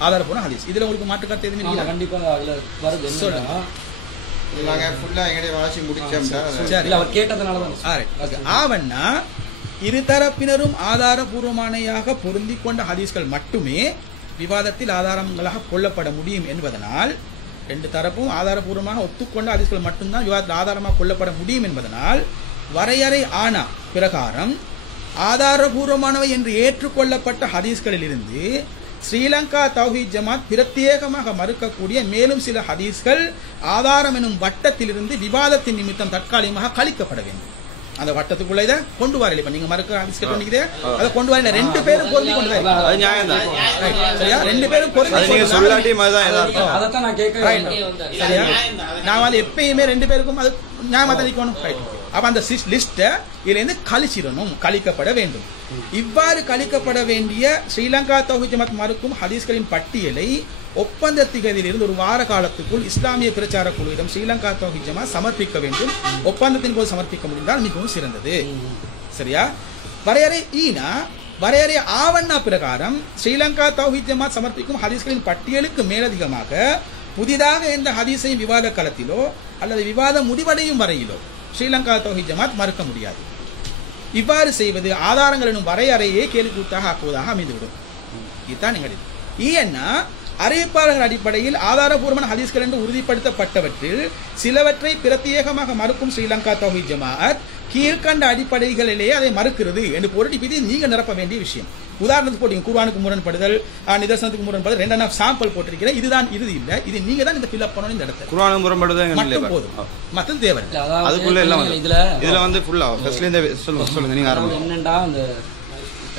ஆதாரப்பூர்வ ஹதீஸ். இதுல உங்களுக்கு மாற்று கருத்து எதுவுமே இல்ல? கண்டிப்பா அதுல வருது. சொல்லுங்க. நாங்க ஃபுல்லா எங்கடைய வாசி முடிச்சோம் சார். சரி, அவர் கேட்டதனால தான். ஆவன்னா இருதரப்பினரும் ஆதாரபூர்வமானையாக பொருந்தி கொண்ட ஹதீஸ்கள் மட்டுமே விவாதத்தில் ஆதாரங்களாக கொள்ளப்பட முடியும் என்பதனால், ரெண்டு தரப்பும் ஆதாரபூர்வமாக ஒத்துக்கொண்ட ஹதீஸ்கள் மட்டும்தான் விவாதத்தில் ஆதாரமாக கொள்ளப்பட முடியும் என்பதனால், வரையறை ஆனா பிரகாரம் ஆதாரபூர்வமானவை என்று ஏற்றுக்கொள்ளப்பட்ட ஹதீஸ்களில் இருந்து ஸ்ரீலங்கா தௌஹீத் ஜமாத் பிரத்யேகமாக மறுக்கக்கூடிய மேலும் சில ஹதீஸ்கள் ஆதாரம் எனும் வட்டத்திலிருந்து விவாதத்தின் நிமித்தம் தற்காலிகமாக கழிக்கப்பட வேண்டும். அந்த வட்டத்துக்குள்ள இதை கொண்டு வரல. இப்ப நீங்க மறுக்க ஹதீஸ் கேட்டீங்க, அதை கொண்டு வரல. ரெண்டு பேரும் பொருந்தி கொண்டு சரியா, ரெண்டு பேரும் சரியா. நான் வந்து எப்பயுமே ரெண்டு பேருக்கும் அது நியாயமா தெரிவிக்கணும். அப்ப அந்த லிஸ்ட இதுல இருந்து கழிச்சிடணும், கழிக்கப்பட வேண்டும். இவ்வாறு கழிக்கப்பட வேண்டிய ஸ்ரீலங்கா தௌஹீத் ஜமாத் மறுக்கும் ஹதீஸ்களின் பட்டியலை ஒப்பந்த திகதியிலிருந்து ஒரு வார காலத்துக்குள் இஸ்லாமிய பிரச்சார குழுவிடம் ஸ்ரீலங்கா தௌஹீத் ஜமாத் சமர்ப்பிக்க வேண்டும். ஒப்பந்தத்தின் போது சமர்ப்பிக்க முடிந்தால் மிகவும் சிறந்தது. சரியா. வரையறை ஆவண்ணா பிரகாரம் ஸ்ரீலங்கா தௌஹீத் ஜமாத் சமர்ப்பிக்கும் ஹதீஸ்களின் பட்டியலுக்கு மேலதிகமாக புதிதாக எந்த ஹதீஸையும் விவாத களத்திலோ அல்லது விவாதம் முடிவடையும் வரையிலோ ஸ்ரீலங்கா தௌஹீத் ஜமாத் மறுக்க முடியாது. இவ்வாறு செய்வது ஆதாரங்கள் எனும் வரையறையே கேள்விக்கூட்டாக ஆக்குவதாக அமைந்துவிடும். இதுதான் நிகழ்வு. ஏன்னா அறிவிப்பாளர்கள் அடிப்படையில் ஆதாரபூர்வமான ஹதீஸ்கள் என்று உறுதிப்படுத்தப்பட்டவற்றில் சிலவற்றை பிரத்யேகமாக மறுக்கும் ஸ்ரீலங்கா தௌஹீத் ஜமாத் கீழ்கண்ட அடிப்படைகளிலேயே அதை மறுக்கிறது என்று பொருட்டி நீங்க நிரப்ப வேண்டிய விஷயம். உதாரணத்துக்கு போட்டீங்க, குர்ஆனுக்கு முரண்படுதல், நிதர்சனத்துக்கு முரண்படுதல், 2 சாம்பிள் போட்டிருக்கிறேன். இதுதான் இறுதி இல்ல, இது நீங்க தான் இந்த ஃபில் பண்ணணும். இந்த இடத்துல குர்ஆனுக்கு முரண்படுதல் மட்டும் போதும், மற்ற தேவை அதுக்குள்ள எல்லாம் இதுல வந்து ஃபுல்லா ஃபர்ஸ்ட்ல இந்த சொல்லுங்க நீங்க ஆரம்பிங்க. என்னண்டா அந்த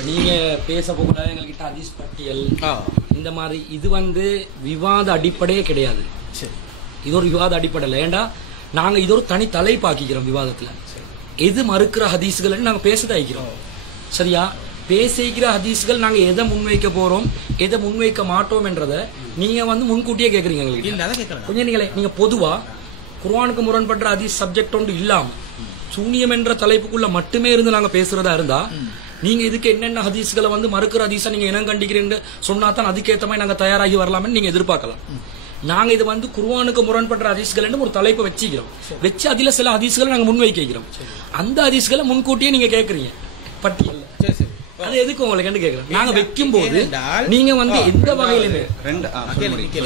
நீங்க பேச போகல எங்ககிட்ட ஹதீஸ் பட்டியல் இந்த மாதிரி இது வந்து விவாத அடிப்படையே கிடையாது. இது ஒரு விவாத அடிப்படை இல்லை. ஏண்டா நாங்க இது ஒரு தனி தலைப்பாக்கிக்கிறோம் விவாதத்துல. எது மறுக்கிற ஹதீஸ்கள் நாங்க பேசதான் வைக்கிறோம். சரியா. பேசிக்கிற ஹதீஸ்கள் நாங்க எதை முன்வைக்க போறோம் எதை முன்வைக்க மாட்டோம் என்றதை நீங்க வந்து முன்கூட்டியே கேக்குறீங்க எங்களுக்கு. கொஞ்சம் நீங்க பொதுவா குர்ஆனுக்கு முரண்பட்ட ஹதீஸ் சப்ஜெக்ட் ஒன்று இல்லாம சூனியம் என்ற தலைப்புக்குள்ள மட்டுமே இருந்து நாங்க பேசுறதா இருந்தா நீங்க இதுக்கு என்னென்ன ஹதீஸ்களை வந்து மறுக்கிற ஹதீஸா நீங்க என்ன கண்டிக்கிறீங்க சொன்னா தான் அதுக்கேற்ற மாதிரி நாங்க தயாராகி வரலாம்னு நீங்க எதிர்பார்க்கலாம். நாங்க இது வந்து குர்ஆனுக்கு முரண்பட்ட ஹதீஸ்கள் ஒரு தலைப்பை வச்சுக்கிறோம். வச்சு அதுல சில ஹதீஸ்களை நாங்க முன்வைக்கிறோம். அந்த ஹதீஸ்களை முன்கூட்டியே நீங்க கேக்குறீங்க பட்டியல். அது எதுக்கு உங்களுக்கு கேக்குறோம். நாங்க வைக்கும் போது நீங்க வந்து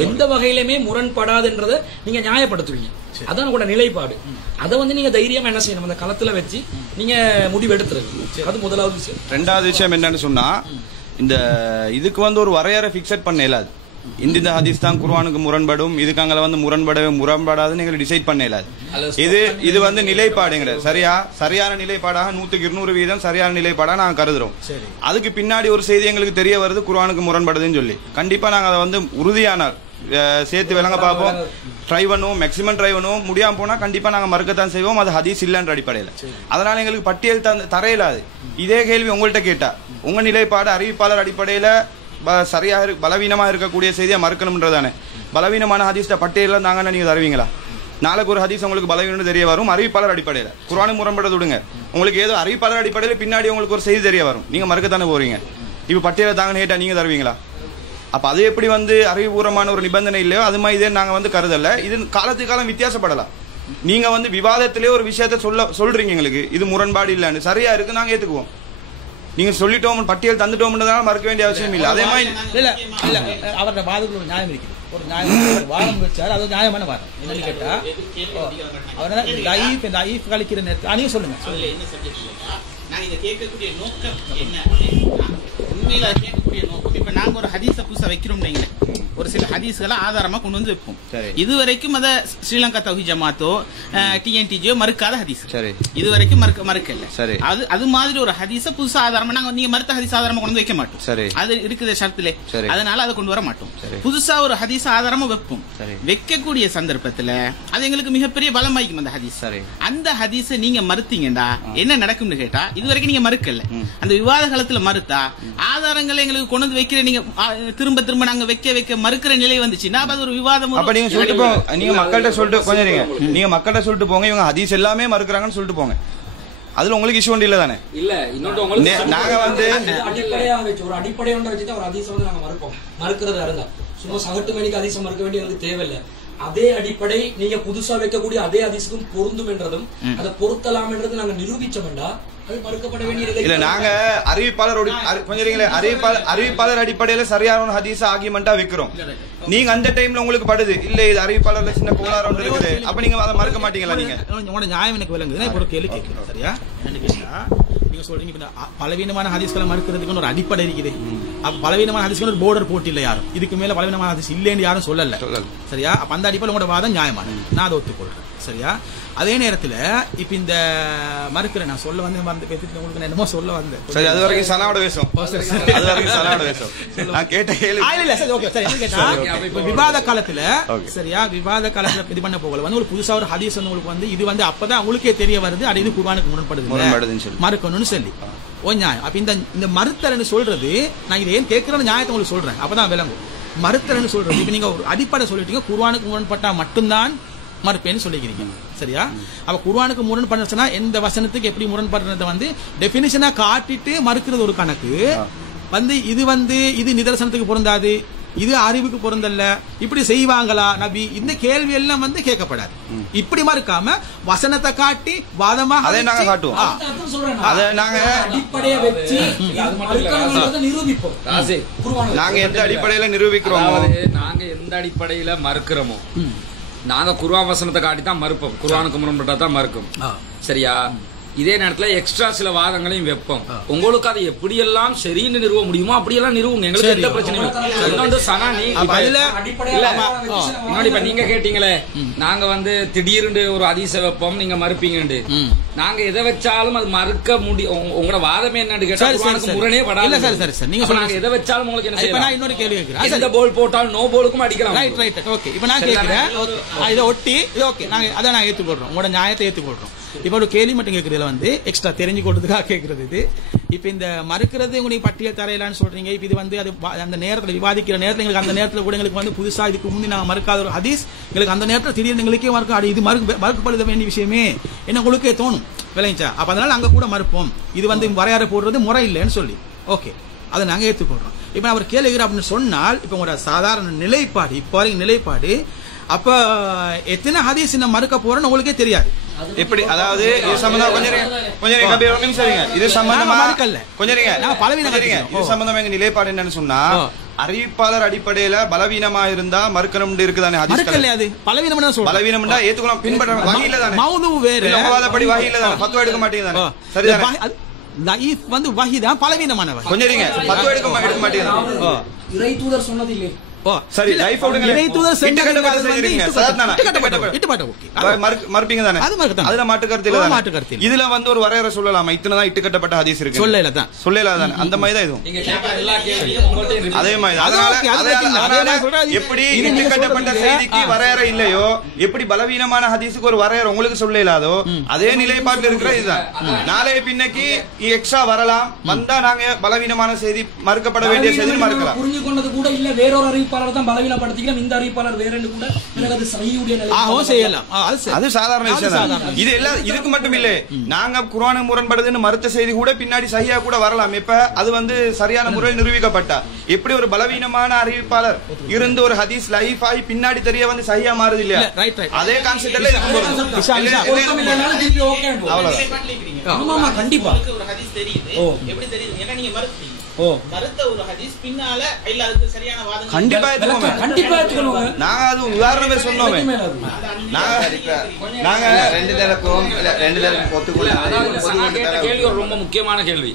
எந்த வகையிலுமே முரண்படாதுன்றத நீங்க நியாயப்படுத்துவீங்க. அதான் கூட நிலைப்பாடு. அதை வந்து நீங்க தைரியமா என்ன செய்யணும், அந்த களத்துல வச்சு நீங்க முடிவு எடுத்துருங்க. அது முதலாவது விஷயம். ரெண்டாவது விஷயம் என்னன்னு சொன்னா, இந்த இதுக்கு வந்து ஒரு வரையறை பிக்சட் பண்ண இயலாது. இந்த ஹதீஸ் தான் குர்ஆனுக்கு முரண்படும், இதுக்கு அங்கே வந்து முரண்படாதுன்னு எங்களை டிசைட் பண்ண இயலாது. இது வந்து நிலைப்பாடுங்கிற சரியான நிலைப்பாடாக 100% சரியான நிலைப்பாடாக நாங்கள் கருதுறோம். அதுக்கு பின்னாடி ஒரு செய்தி எங்களுக்கு தெரிய வருது குர்ஆனுக்கு முரண்படுதுன்னு சொல்லி, கண்டிப்பா நாங்கள் அதை வந்து உறுதியான சேர்த்து விளங்க பார்ப்போம், ட்ரை பண்ணுவோம், மேக்சிமம் ட்ரை பண்ணுவோம். முடியாம போனா கண்டிப்பா நாங்க மறுக்கத்தான் செய்வோம். அது ஹதீஸ் இல்லன்ற அடிப்படையில். அதனால எங்களுக்கு பட்டியல் தரையிலாது. இதே கேள்வி உங்கள்கிட்ட கேட்டா உங்க நிலைப்பாடு அறிவிப்பாளர் அடிப்படையில சரியாக பலவீனமா இருக்கக்கூடிய செய்தியை மறுக்கணும்ன்றதானே. பலவீனமான ஹதீஸ் பட்டியல நாங்க நீங்க தருவீங்களா? நாளைக்கு ஒரு ஹதீஸ் உங்களுக்கு பலவீனம் தெரிய வரும் அறிவிப்பாளர் அடிப்படையில். குர்ஆனுக்கு முரண்படுறது விடுங்க, உங்களுக்கு ஏதோ அறிவிப்பாளர் அடிப்படையில் பின்னாடி உங்களுக்கு ஒரு செய்தி தெரிய வரும், நீங்க மறுக்கத்தானே போறீங்க. இப்ப பட்டியலை தாங்கன்னு கேட்டா நீங்க தருவீங்களா? அப்ப அது எப்படி வந்து அறிவுபூர்வமான ஒரு நிபந்தனை இல்லையோ அது மாதிரி இதே நாங்க வந்து கருதல. இது காலத்துக்கு காலம் வித்தியாசப்படலாம். நீங்க வந்து விவாதத்திலே ஒரு விஷயத்த சொல்றீங்க, எங்களுக்கு இது முரண்பாடு இல்லைன்னு சரியா இருக்கு, நாங்க ஏத்துக்குவோம். நீங்க சொல்லிட்டோம் பட்டியல் தந்துட்டோம்ன்றதால மறுக்க வேண்டிய அவசியம் இல்லை. அதே மாதிரி இல்ல இல்ல அவரோட வாதத்துக்கு ஒரு நியாயம் இருக்குது. ஒரு நியாயம் வாதம் வச்சாரு, அது நியாயமான வாதம். என்னன்னு கேட்டா அவர் லைஃப் கழிக்கிற நேரத்தில் நீங்க சொல்லுங்க. நாங்க இதை கேட்கக்கூடிய நோக்கம் என்ன? உண்மையில கேட்கக்கூடிய நோக்கம், இப்ப நாங்க ஒரு ஹதீஸை புதுசா வைக்கிறோம், ஒரு சில ஹதீஸ்களை ஆதாரமா கொண்டு வந்து வைப்போம். இதுவரைக்கும் அத ஸ்ரீலங்கா தௌஹீத் ஜமாத்தோ டிஎன்டிஜியோ மறுக்காத ஹதீஸ் இதுவரைக்கும் மறுக்கல. அது மாதிரி ஒரு ஹதீஸை புதுசா ஆதாரமா நாங்க நீங்க மறுத்த ஹதீஸ் ஆதாரமா கொண்டு வைக்க மாட்டோம். அது இருக்குது ஷரத்திலே, அதனால அதை கொண்டு வர மாட்டோம். புதுசா ஒரு ஹதீஸ் ஆதாரமா வைப்போம். வைக்கக்கூடிய சந்தர்ப்பத்துல அது எங்களுக்கு மிகப்பெரிய பலம் வாய்க்கும். அந்த ஹதீஸ் அந்த ஹதீஸை நீங்க மறுத்தீங்கடா என்ன நடக்கும்னு கேட்டா, இதுவரைக்கும் நீங்க மறுக்கல, அந்த விவாத காலத்துல மறுத்தா ஆதாரங்களை எங்களுக்கு கொண்டு வந்து வைக்கிற நீங்க திரும்ப திரும்ப நாங்க வைக்க மறுக்கிற நிலை வந்துச்சுன்னா அது ஒரு விவாதம். அப்ப நீங்க சொல்லிட்டு போங்க, நீங்க மக்கள்கிட்ட சொல்லிட்டு கொஞ்சம் நீங்க மக்கள்கிட்ட சொல்லிட்டு போங்க, இவங்க ஹதீஸ் எல்லாமே மறுக்கிறாங்கன்னு சொல்லிட்டு போங்க. அதுல உங்களுக்கு இஷ்யூ ஒன்று இல்ல தானே? இல்ல இன்னொன்று உங்களுக்கு நாங்க வந்து அடிப்படையாக வச்சு ஒரு அடிப்படையோட வச்சுதான் ஒரு ஹதீஸை வந்து நாங்க மறுக்கிறது இருந்தா சும்மா சகட்டு மணிக்கு ஹதீஸை மறுக்க வேண்டிய எனக்கு தேவையில்லை. அதே அடிப்படை நீங்க புதுசா வைக்கக்கூடிய அதே ஹதீஸுக்கும் பொருந்தும் என்றதும் அதை பொருத்தலாம் என்றது நாங்க நிரூபிச்சோம்டா அது மறுக்கப்பட வேண்டியது இல்ல. நாங்க அறிவிப்பாளர் அடிப்படையில சரியான ஹதீஸ் ஆகியமெண்டா வைக்கிறோம். நீங்க அந்த டைம்ல உங்களுக்கு படுது இல்ல இது அறிவிப்பாளர்ல சின்ன கோளாறு ஒன்று இருக்குது, அப்ப நீங்க அதை மறுக்க மாட்டீங்களா? நீங்க உங்களோட நியாயம் எனக்கு விளங்குது. இப்போ ஒரு கேள்வி கேட்கிறேன், சரியா? என்ன கேட்டா நீங்க சொல்றீங்க பலவீனமான ஹதீஸ்களை மறுக்கிறதுக்கு ஒரு அடிப்படை இருக்குது. அப்ப பலவீனமான ஹதீஸ்கள் ஒரு போர்டர் போட்டு இல்ல யாரும், இதுக்கு மேல பலவீனமான ஹதீஸ் இல்லைன்னு யாரும் சொல்லல, சரியா? அப்ப அந்த அடிப்படையில் உங்களோட வாதம் நியாயமான, நான் அதை ஒத்துக்கொள்றேன், சரியா? அதே நேரத்துல இப்ப இந்த மறுக்கிறேன் நான் சொல்ல வந்து மறந்து பேசிட்டு உங்களுக்கு என்னமோ சொல்ல வந்தேன். சரி, அது வரைக்கும் சலாவோட பேசும். அது வரைக்கும் சலாவோட பேசும். நான் கேட்ட கேள்வி இல்ல சரி, ஓகே சரி. என்ன கேட்டா இப்ப விவாத காலத்துல, சரியா, விவாத காலத்துல இது பண்ண போகல வந்து ஒரு புதுசா ஒரு ஹதீஸ் வந்து உங்களுக்கு வந்து இது வந்து அப்பதான் உங்களுக்கே தெரிய வருது அது இது குர்ஆனுக்கு முரண்படுது மறுக்கணும்னு சொல்லி ஓ நியாயம். அப்ப இந்த மறுத்தல்னு சொல்றது நான் இதை ஏன் கேட்கிறேன்னு நியாயத்தை உங்களுக்கு சொல்றேன், அப்பதான் விளங்கும். மறுத்தல்னு சொல்றது இப்ப நீங்க ஒரு அடிப்படை சொல்லிட்டீங்க, குர்ஆனுக்கு முரண்பட்டா மட்டும்தான் மறுப்பேன்னு சொல்லிக்கிறீங்க, சரியா? அப்ப குர்ஆனுக்கு முரண்படுச்சுன்னா எந்த வசனத்துக்கு எப்படி முரண்படுறத வந்து டெபினிஷனா காட்டிட்டு மறுக்கிறது ஒரு கணக்கு வந்து இது நிதர்சனத்துக்கு பொருந்தாது, இது அறிவுக்கு பொருந்தல்ல, இப்படி செய்வாங்களா நபி, இந்த கேள்வி எல்லாம் வந்து கேட்கப்படாது. இப்படி மறுக்காம வசனத்தை காட்டி வாதமாக அதை நாங்க காட்டுவோம், அதை நாங்க அடிப்படையை வச்சு நிரூபிப்போம். நாங்க எந்த அடிப்படையில நிரூபிக்கிறோம், நாங்க எந்த அடிப்படையில மறுக்கிறோமோ நாங்க குர்ஆன் வசனத்தை காட்டி தான் மறுப்போம், குர்ஆனுக்கு முரண்பட்டா தான் மறுக்கும், சரியா? இதே நேரத்துல எக்ஸ்ட்ரா சில வாதங்களையும் வைப்போம். உங்களுக்கு அதை எப்படியெல்லாம் சரின்னு நிறுவ முடியுமோ அப்படியெல்லாம் நிறுவுங்க, எங்களுக்கு எந்த பிரச்சனையும் இப்ப நீங்க கேட்டீங்களே நாங்க வந்து திடீர்னு ஒரு ஹதீஸை வைப்போம் நீங்க மறுப்பீங்கன்னு, நாங்க எதை வச்சாலும் அது மறுக்க முடியும். உங்களோட வாதமே என்னன்னு கேட்டா முரணே படாது. நாங்க எதை வச்சாலும் உங்களுக்கு என்ன செய்யலாம்? இன்னொரு கேள்வி கேட்கிறேன், எந்த போல் போட்டாலும் நோ போலுக்கும் அடிக்கலாம். ஓகே, இப்ப நான் கேட்கிறேன் இதை ஒட்டி ஓகே நாங்க அதை நான் ஏற்றுக்கொள்றோம், உங்களோட நியாயத்தை ஏற்றுக்கொள்றோம். இப்ப ஒரு கேள்வி மட்டும் கேட்கறதுல வந்து எக்ஸ்ட்ரா தெரிஞ்சு கொடுத்ததுக்காக கேட்கறது இது. இப்ப இந்த மறுக்கிறது உங்களுக்கு பட்டியல் தரையிலான்னு சொல்றீங்க. இப்ப இது வந்து அது அந்த நேரத்தில் விவாதிக்கிற நேரத்தில் எங்களுக்கு அந்த நேரத்தில் கூட எங்களுக்கு வந்து புதுசா இதுக்கு முந்தி நாங்க மறுக்காத ஒரு ஹதீஸ் எங்களுக்கு அந்த நேரத்தில் திடீர்னு எங்களுக்கே மறுக்க இது மறுக்கப்படுத வேண்டிய விஷயமே என்ன உங்களுக்கே தோணும், விளைஞ்சா? அப்ப அதனால அங்க கூட மறுப்போம், இது வந்து வரையறை போடுறது முறை இல்லைன்னு சொல்லி ஓகே அதை நாங்க ஏற்றுக்கொள்றோம். இப்ப அவர் கேளுகிற அப்படின்னு சொன்னால் இப்ப உங்களோட சாதாரண நிலைப்பாடு இப்போ வரைக்கும் நிலைப்பாடு அப்ப எத்தனை ஹதீஸ் நம்ம மறுக்க போறோம்னு உங்களுக்கே தெரியாது. எப்படி? அதாவது இது சம்பந்தமா இது சம்பந்தமா இது சம்பந்தமா எங்க நிலைப்பாடு என்னன்னு சொன்னா அறிவிப்பாளர் அடிப்படையில பலவீனமா இருந்தா மறுக்கணும் இருக்குதானே ஹதீஸ் கிடையாது. பலவீனம்னா ஏத்துக்கலாம், பின்பற்ற வகையில தானே மௌது வேற வாதப்படி வகையில தானே ஃபத்வா எடுக்க மாட்டீங்க தானே, சரிதானே? லைஃப் வந்து வஹிதான் பலவீனமானவ கொஞ்சம் இருங்க, ஃபத்வா எடுக்க மாட்டீங்க. இறை தூதர் சொன்னது இல்லை. சரி, லைஃப் ஓடுங்க. இறை தூதர் சென்டகட்ட செய்றீங்க சாதாரண மறுப்பீங்க தானே, அதுல மாட்டு கருத்து இல்ல. இதுல வந்து ஒரு வரையறை சொல்லலாமா? இத்தனைதான் இட்டுக்கட்டப்பட்ட ஹதீஸ் இருக்கு, சொல்லல தானே, அந்த மாதிரி தான் இதுவும் அதே மாதிரி. அதனால எப்படி இட்டுக்கட்டப்பட்ட செய்திக்கு வரையறை இல்லையோ, எப்படி பலவீனமான ஹதீஸுக்கு ஒரு வரையறை உங்களுக்கு சொல்ல இல்லாதோ, அதே நிலைப்பாட்டில் இருக்கிற இதுதான். நாளைய பின்னைக்கு எக்ஸ்ட்ரா வரலாம், வந்தா நாங்க பலவீனமான செய்தி மறுக்கப்பட வேண்டிய செய்தி மறுக்கலாம். புரிஞ்சு கொண்டது கூட இல்ல, வேறொரு அறிவிப்பாளர் தான் பலவீனப்படுத்திக்கலாம், இந்த அறிவிப்பாளர் வேறன்னு கூட எனக்கு அது சஹீஹுடைய நிலை செய்யலாம். அது சாதாரண விஷயம். இது எல்லாம் இதுக்கு மட்டும் இல்ல, நாங்க குர்ஆன் முரண்படுதுன்னு மறுத்த செய்தி கூட பின்னாடி சஹீஹா கூட வரலாம். இப்ப அது வந்து சரியான முறையில் நிரூபிக்கப்பட்டா எப்படி ஒரு பலவீனமான அறிவிப்பாளர் இருந்து ஒரு ஹதீஸ் லைஃப் ஆகி பின்னாடி தெரிய வந்து சஹீஹா மாறுது இல்லையா? அதே கான்செப்ட்ல கண்டிப்பா கண்டிப்பா நாங்க அது உதாரணமே சொன்னோமே. நாங்க ரெண்டு தரப்பும் கேள்வி ஒரு ரொம்ப முக்கியமான கேள்வி.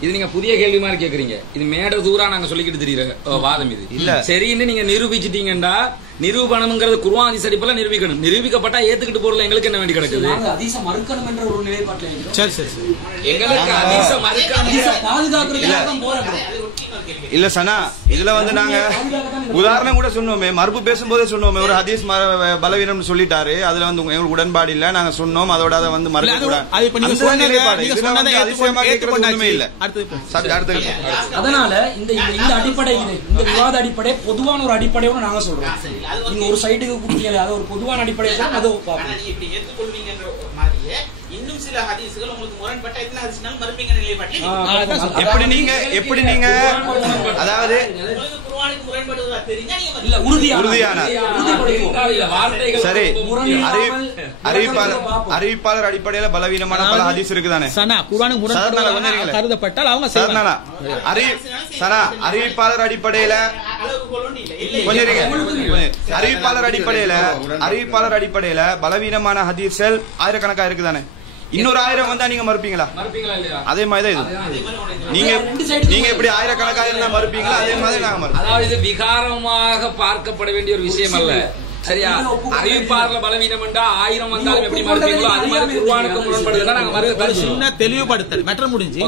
இது நீங்க புதிய கேள்வி மாதிரி கேக்குறீங்க. இது மேட தூரா நாங்க சொல்லிக்கிட்டு தெரியற வாதம் இது இல்ல. சரின்னு நீங்க நிரூபிச்சிட்டீங்கன்னா நிரூபணம்ங்கிறது குர்ஆன் ஹதீஸ் அடிப்படையில் நிரூபிக்கணும். நிரூபிக்கப்பட்டா ஏத்துக்கிட்டு போறதுல எங்களுக்கு என்ன வேண்டி கிடக்குது? ஹதீஸ மறுக்கணும் என்ற ஒரு நிலைப்பாட்டில் சரி சரி சரி எங்களுக்கு ஹதீஸ மறுக்கணும் பாதுகாக்கிறதுக்காக தான் போறோம். இல்ல சனா, இதுல வந்து நாங்க உதாரணம் கூட சொன்னோமே, மறுப்பு பேசும்போதே சொன்னோமே, ஒரு ஹதீஸ் பலவீனம் சொல்லிட்டாரு, அதுல வந்து எங்களுக்கு உடன்பாடு இல்ல, நாங்க சொன்னோம், அதோட அதை வந்து மறுக்க கூடாது. அதனால இந்த அடிப்படை, இந்த விவாத அடிப்படை பொதுவான ஒரு அடிப்படையோட நாங்க சொல்றோம். நீங்க ஒரு சைடுக்கு கொடுத்தீங்க, அது ஒரு பொதுவான அடிப்படை. இன்னும் சில ஹதீஸ்கள் உங்களுக்கு முரண்பட்ட எத்தனை ஹதீஸ்னாலும் மறுப்பீங்க நிலைப்பாட்டில் எப்படி நீங்க அதாவது உங்களுக்கு குர்ஆனுக்கு முரண்படுவதா தெரிஞ்சா நீங்க இல்ல உறுதியான சரி அறிவிப்பாளர் அடிப்படையில பலவீனமான பல ஹதீஸ் இருக்குதானே சனா குர்ஆனுக்கு முரண்படுவதாக கருதப்பட்டால் அவங்க செய்யலாம். அறிவிப்பாளர் அடிப்படையில அறிவிப்பாளர் அடிப்படையில பலவீனமான ஹதீஸ்கள் ஆயிரக்கணக்கா இருக்குதானே. இன்னொரு 1000 வந்தா நீங்க மறுப்பீங்களா? அதே மாதிரிதான் இது. நீங்க எப்படி ஆயிரக்கணக்காக இருந்தா மறுப்பீங்களா? அதே மாதிரி நாங்க மறுப்போம். அதாவது இது விகாரமாக பார்க்கப்பட வேண்டிய ஒரு விஷயம் அல்ல. சரியா? அறிவிப்பாளர் பலவீனம் என்றா 1000 வந்தாலும் எப்படி மறுப்பீங்களோ அது மாதிரி குர்ஆனுக்கு முரண்படுதுன்னா நாங்க மறுப்போம். சின்ன தெளிவுபடுத்தல் மேட்டர் முடிஞ்சு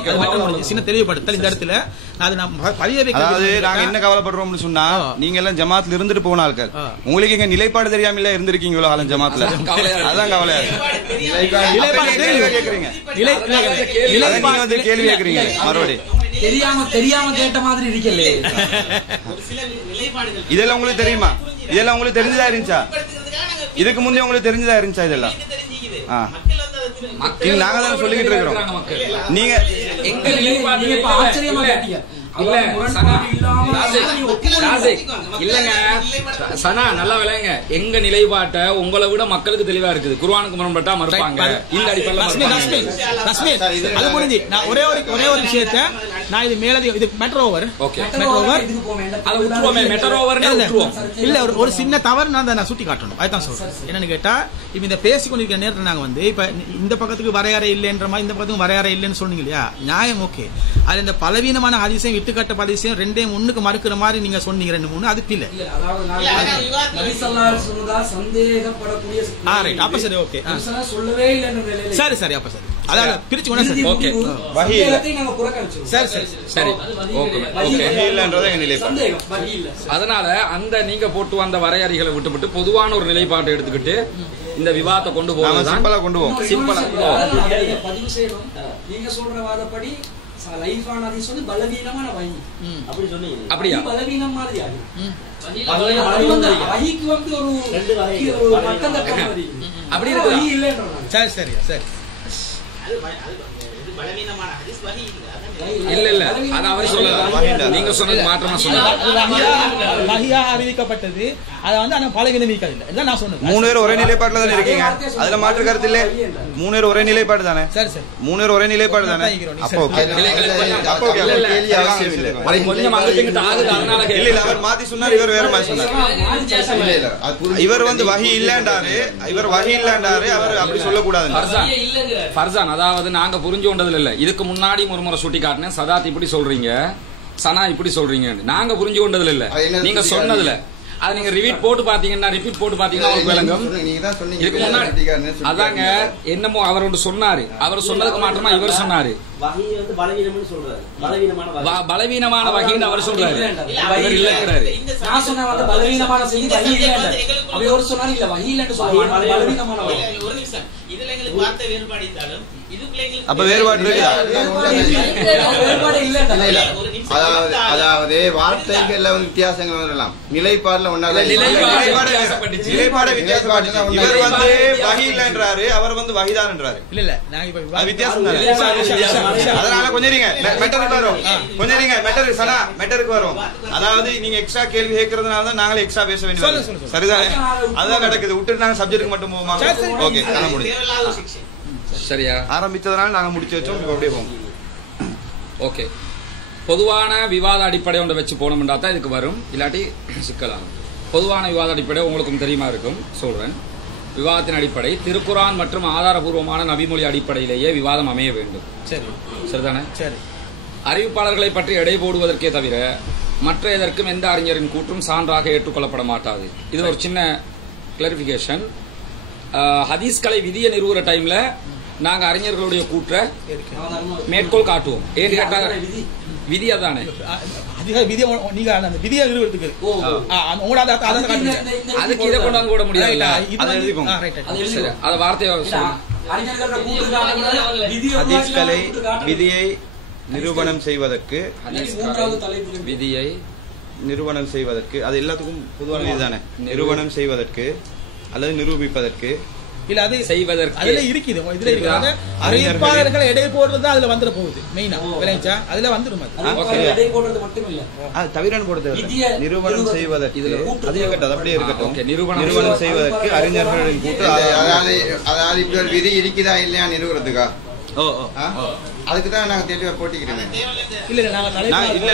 சின்ன தெளிவுபடுத்தல் இந்த இடத்துல அது நம்ம பதிய வைக்க. அதாவது நாங்க என்ன கவலைப்படுறோம்னு சொன்னா நீங்க எல்லாம் ஜமாத்ல இருந்துட்டு போன ஆட்கள், உங்களுக்கு இங்க நிலைப்பாடு தெரியாம இல்ல இருந்திருக்கீங்களோ ஆளும் ஜமாத்ல, அதான் கவலையா கேக்குறீங்க. நிலைப்பாடு கேள்வி கேக்குறீங்க மறுபடியும் தெரியாம கேட்ட மாதிரி இருக்கல. இதெல்லாம் உங்களுக்கு தெரியுமா? இதெல்லாம் உங்களுக்கு தெரிஞ்சதா இருந்துச்சா? இதுக்கு முன்னே உங்களுக்கு தெரிஞ்சதா இருந்துச்சா? இதெல்லாம் நாங்க தானே சொல்லிக்கிட்டு இருக்கிறோம். நீங்க எங்க நிலைப்பாடு ஆச்சரியமா கேட்டீங்க. இல்லங்க சனா நல்லா விளையாங்க. எங்க நிலைப்பாட்டை உங்களை விட மக்களுக்கு தெளிவா இருக்குது. குர்ஆனுக்கு முரண்பட்டா மறுப்பாங்க. இந்த அடிப்படையில் நான் ஒரே ஒரு விஷயத்தை நான் இது மேலதி இது மெட்ரோ ஓவர் இல்ல ஒரு சின்ன தவறு நான் சுட்டி காட்டணும். அதுதான் சொல்றேன். என்னன்னு கேட்டா இப்ப இந்த பேசிக்கொண்டிருக்கிற நேரத்தில் நாங்க வந்து இப்ப இந்த பக்கத்துக்கு வரையறை இல்லைன்ற மாதிரி இந்த பக்கத்துக்கு வரையறை இல்லைன்னு சொன்னீங்க இல்லையா? நியாயம் ஓகே. அது இந்த பலவீனமான ஹதீஸையும் விட்டுக்கட்ட ஹதீஸையும் ரெண்டே முன்னுக்கு மறுக்கிற மாதிரி நீங்க சொன்னீங்க 2-3 அது பிள்ளை. அப்ப சரி ஓகே சரி சரி அப்ப சரி அதாவது பிரிச்சு ஓகே சரி சரி சரி ஓகே. அதனால அந்த நீங்க போட்டு வந்த வரையறைகளை விட்டுவிட்டு பொதுவான ஒரு நிலைப்பாட்டை எடுத்துக்கிட்டு இந்த விவாதத்தை கொண்டு போவோம். சிம்பிளா பதிவு செய்யணும். நீங்க சொல்ற வாதப்படி லைஃபான ஹதீஸ் வந்து பலவீனமான வஹி அப்படி சொன்னீங்க. அப்படியே பலவீனம் மாதிரி ஆகும். வஹிக்கு வந்து ஒரு ரெண்டு வகை ஒரு பட்டம் தட்ட மாதிரி அப்படி இருக்கு. வஹி இல்லன்றறாங்க. சரி சரி சரி அது பலவீனமான ஹதீஸ் வஹி இல்ல அது அவர் சொல்லல. நீங்க சொன்னது மாற்றமா சொன்னீங்க. வஹியா அறிவிக்கப்பட்டது அத வந்து انا பலவீனம் இல்ல இல்ல நான் சொன்னது. 3 பேர் ஒரே நிலைப்பாட்டுல தான இருக்கீங்க. அதுல மாற்று கருத்து இல்ல. 3 பேர் ஒரே நிலைப்பாடு தானே. சரி சரி 3 பேர் ஒரே நிலைப்பாடு தானே. அப்போ ஓகே கேள்வி அவசியம் இல்ல. அது கொஞ்சம் அங்கட்டிட்டு ஆகுது. அதனால இல்ல அவர் மாத்தி சொன்னார், இவர் வேற மாதிரி சொன்னார். இவர் வந்து வஹி இல்லன்றாரு, இவர் வஹி இல்லன்றாரு. அவர் அப்படி சொல்ல கூடாது. ஃபர்சான் அதாவது நாங்க புரிஞ்சு கொண்டதுல இல்ல. இதுக்கு முன்னாடி ஒரு முறை சுட்டி காட்டினேன். சதாத் இப்படி சொல்றீங்க, சனா இப்படி சொல்றீங்க. நாங்க புரிஞ்சு கொண்டதுல இல்ல, நீங்க சொன்னதுல. அது நீங்க ரிப்பீட் போட்டு பாத்தீங்கன்னா உங்களுக்கு விளங்கும். இதுக்கு முன்னாடி அதாங்க என்னமோ அவர் ஒன்று சொன்னாரு. அவர் சொன்னதுக்கு மாற்றமா இவர் சொன்னாரு பலவீனமான வகைன்னு அவர் சொல்றாரு. இவர் இல்லங்கிறாரு. நான் சொன்ன வந்து பலவீனமான செய்தி வஹி இல்ல. அப்படி ஒரு சொன்னாரு இல்ல வஹி இல்லன்னு சொல்றாங்க. பலவீனமான வஹி. ஒரு நிமிஷம் இதுல எங்களுக்கு வார்த்தை வேறுபாடு இருந்தாலும் இதுக்குள்ள எங்களுக்கு அப்ப வேறுபாடு இருக்குதா? வேறுபாடு இல்ல. அதாவது வார்த்தைகள்ல வந்து வித்தியாசங்கள் வரலாம். நிலைப்பாடுல ஒண்ணால நிலைப்பாடு வித்தியாசப்பட்டு இவர் வந்து வஹி இல்லன்றாரு, அவர் வந்து வஹிதான்ன்றாரு. இல்ல இல்ல நான் இப்ப வித்தியாசம் தானே. அதனால கொஞ்சம் இருங்க மெட்டருக்கு வரும். கொஞ்சம் இருங்க மெட்டருக்கு வரும். அதாவது நீங்க எக்ஸ்ட்ரா கேள்வி கேட்கறதுனால தான் நாங்களே எக்ஸ்ட்ரா பேச வேண்டியது. சரிதானே? அதுதான் நடக்குது. விட்டு நாங்க சப்ஜெக்ட்டுக்கு மட்டும் போவோமா? ஓகே கண்ண முடியும். சரியா? ஆரம்பிச்சதுனால நாங்க முடிச்சு வச்சோம். இப்ப அப்படியே போவோம். ஓகே. பொதுவான விவாத அடிப்படை ஒன்றை வச்சு போனோம்னா தான் இதுக்கு வரும். இல்லாட்டி சிக்கலாகும். பொதுவான விவாத அடிப்படை உங்களுக்கும் தெரியுமா இருக்கும். சொல்றேன். விவாதத்தின் அடிப்படை திருக்குரான் மற்றும் ஆதாரபூர்வமான நபிமொழி அடிப்படையிலேயே விவாதம் அமைய வேண்டும். சரி சரிதானே? சரி. அறிவிப்பாளர்களை பற்றி எடை போடுவதற்கே தவிர மற்ற எதற்கும் எந்த அறிஞரின் கூற்றும் சான்றாக ஏற்றுக்கொள்ளப்பட மாட்டாது. இது ஒரு சின்ன கிளாரிபிகேஷன். ஹதீஸ்களை விதியை நிறுவுற டைம்ல நாங்க அறிஞர்களுடைய கூற்றை மேற்கோள் காட்டுவோம். ஏன்னு கேட்டா விதி அதானே. அதுக்கு இதை கொண்டு வந்து கூட முடியாது. அத வார்த்தையை ஹதீஸ்களை விதியை நிரூபணம் செய்வதற்கு நிரூபணம் செய்வதற்கு அது எல்லாத்துக்கும் பொதுவான இதுதானே. நிரூபணம் செய்வதற்கு அல்லது நிரூபிப்பதற்கு இல்ல அது செய்வதற்கு அதுல இருக்குது இதுல இருக்குது அறிவிப்பாளர்களை எடை போடுறது தான் அதுல வந்துட போகுது மெயினா விளைச்சா அதுல வந்துடும் எடை போடுறது மட்டும் இல்ல அது தவிர போடுறது நிரூபணம் செய்வதற்கு இதுல அதே இருக்கட்டும் அப்படியே இருக்கட்டும் நிரூபணம் செய்வதற்கு அறிஞர்களின் கூட்டு அதாவது இப்ப ஒரு விதி இருக்குதா இல்லையா நிறுவனத்துக்கா அதுக்கு தான் நாங்க தெளிவா போட்டிக்கிறோம். இல்ல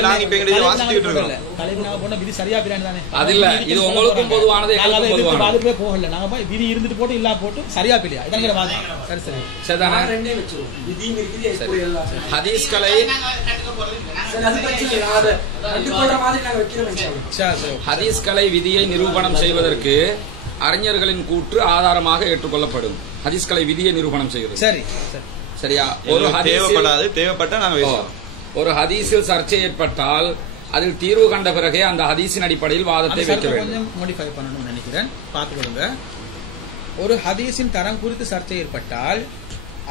நாங்க இப்ப எங்க வாசிச்சுட்டு இருக்கோம். தலைவர் நாங்க போன விதி சரியா பிராண்ட் தானே அது இல்ல இது உங்களுக்கும் பொதுவானது எங்களுக்கும் பொதுவானது அதுவே போகல நாங்க போய் விதி இருந்துட்டு போட்டு இல்ல போட்டு சரியா பிள்ளையா இதான் நீங்க வாங்க சரி சரி சரிதானே ரெண்டே வெச்சுறோம் விதியும் இருக்குது எப்படி எல்லாம் ஹதீஸ் கலை சரி அது பிரச்சனை இல்ல அது ரெண்டு போடுற மாதிரி நாங்க வைக்கிறோம் இன்ஷாஅல்லாஹ் சரி ஹதீஸ் கலை விதியை நிரூபணம் செய்வதற்கு அறிஞர்களின் கூற்று ஆதாரமாக ஏற்றுக்கொள்ளப்படும். ஹதீஸ் கலை விதியை நிரூபணம் செய்கிறது. சரி சரி சரியா? ஒரு தேவைப்பட்டா நாங்க பேசுவோம். ஒரு ஹதீஸில் சர்ச்சை ஏற்பட்டால் அதில் தீர்வு கண்ட பிறகே அந்த ஹதீஸின் அடிப்படையில் வாதத்தை வைக்க வேண்டும். கொஞ்சம் மாடிஃபை பண்ணணும்னு நினைக்கிறேன், பார்த்துக்கொள்ளுங்க. ஒரு ஹதீஸின் தரம் குறித்து சர்ச்சை ஏற்பட்டால்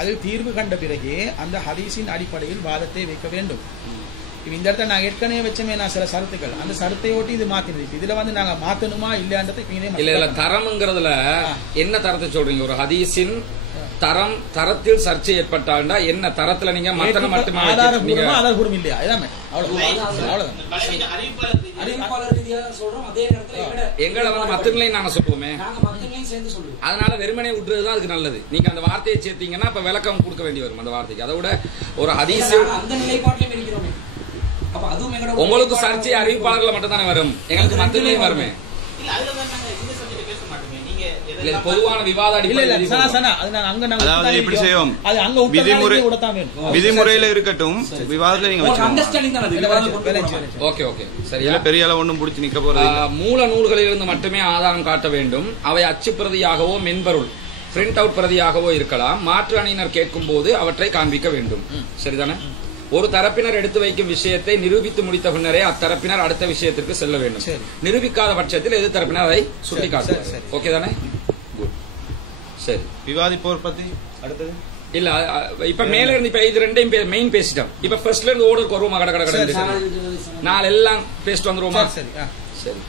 அதில் தீர்வு கண்ட பிறகே அந்த ஹதீஸின் அடிப்படையில் வாதத்தை வைக்க வேண்டும். இந்த இடத்துல நாங்க ஏற்கனவே வச்சோமே நான் சில சரத்துக்கள் அந்த சரத்தை ஓட்டி இது மாத்திருக்கு. இதுல வந்து நாங்க மாத்தணுமா இல்லையான்றது இல்ல தரம்ங்கிறதுல என்ன தரத்தை சொல்றீங்க? ஒரு ஹதீஸின் தரத்தில் சர்ச்சை ஏற்பட்டாண்டா என்ன தரத்துல நீங்க மத்தன மட்டுமே ஆதாரபூர்வம் இல்லையா? அவ்வளவுதான். எங்களை வந்து மத்தங்களையும் நாங்க சொல்லுவோமே, அதனால வெறுமனே விட்டுறதுதான் அதுக்கு நல்லது. நீங்க அந்த வார்த்தையை சேர்த்தீங்கன்னா இப்ப விளக்கம் கொடுக்க வேண்டி வரும் அந்த வார்த்தைக்கு. அதை விட ஒரு ஹதீஸ் உங்களுக்கு சர்ச்சை அறிவிப்பாளர்கள் மட்டும் தானே வரும், எங்களுக்கு மத்தங்களையும் வருமே. பொதுவான விவாத விதிமுறையில இருக்கட்டும், விவாதத்துல பெரிய அளவு ஒன்றும் பிடிச்சி நிக்க போறது. மூல நூல்களிலிருந்து மட்டுமே ஆதாரம் காட்ட வேண்டும். அவை அச்சு பிரதியாகவோ மென்பொருள் பிரிண்ட் அவுட் பிரதியாகவோ இருக்கலாம். மாற்று அணியினர் கேட்கும் போது அவற்றை காண்பிக்க வேண்டும். சரிதானே? ஒரு தரப்பினர் எடுத்து வைக்கும் விஷயத்தை நிரூபித்து முடித்த பின்னரே அத்தரப்பினர் அடுத்த விஷயத்திற்கு செல்ல வேண்டும். நிரூபிக்காத பட்சத்தில் எதிர் தரப்பினர் அதை சுட்டி காட்டுவார். ஓகே தானே? சரி, விவாதிப்போர் பத்தி அடுத்தது இல்ல இப்ப மேல இருந்து இப்ப இது ரெண்டையும் மெயின் பேசிட்டோம். இப்ப ஃபர்ஸ்ட்ல இருந்து ஓடுக்கு வருவோமா? கடை நாலு எல்லாம் பேசிட்டு வந்துருவோமா? சரி.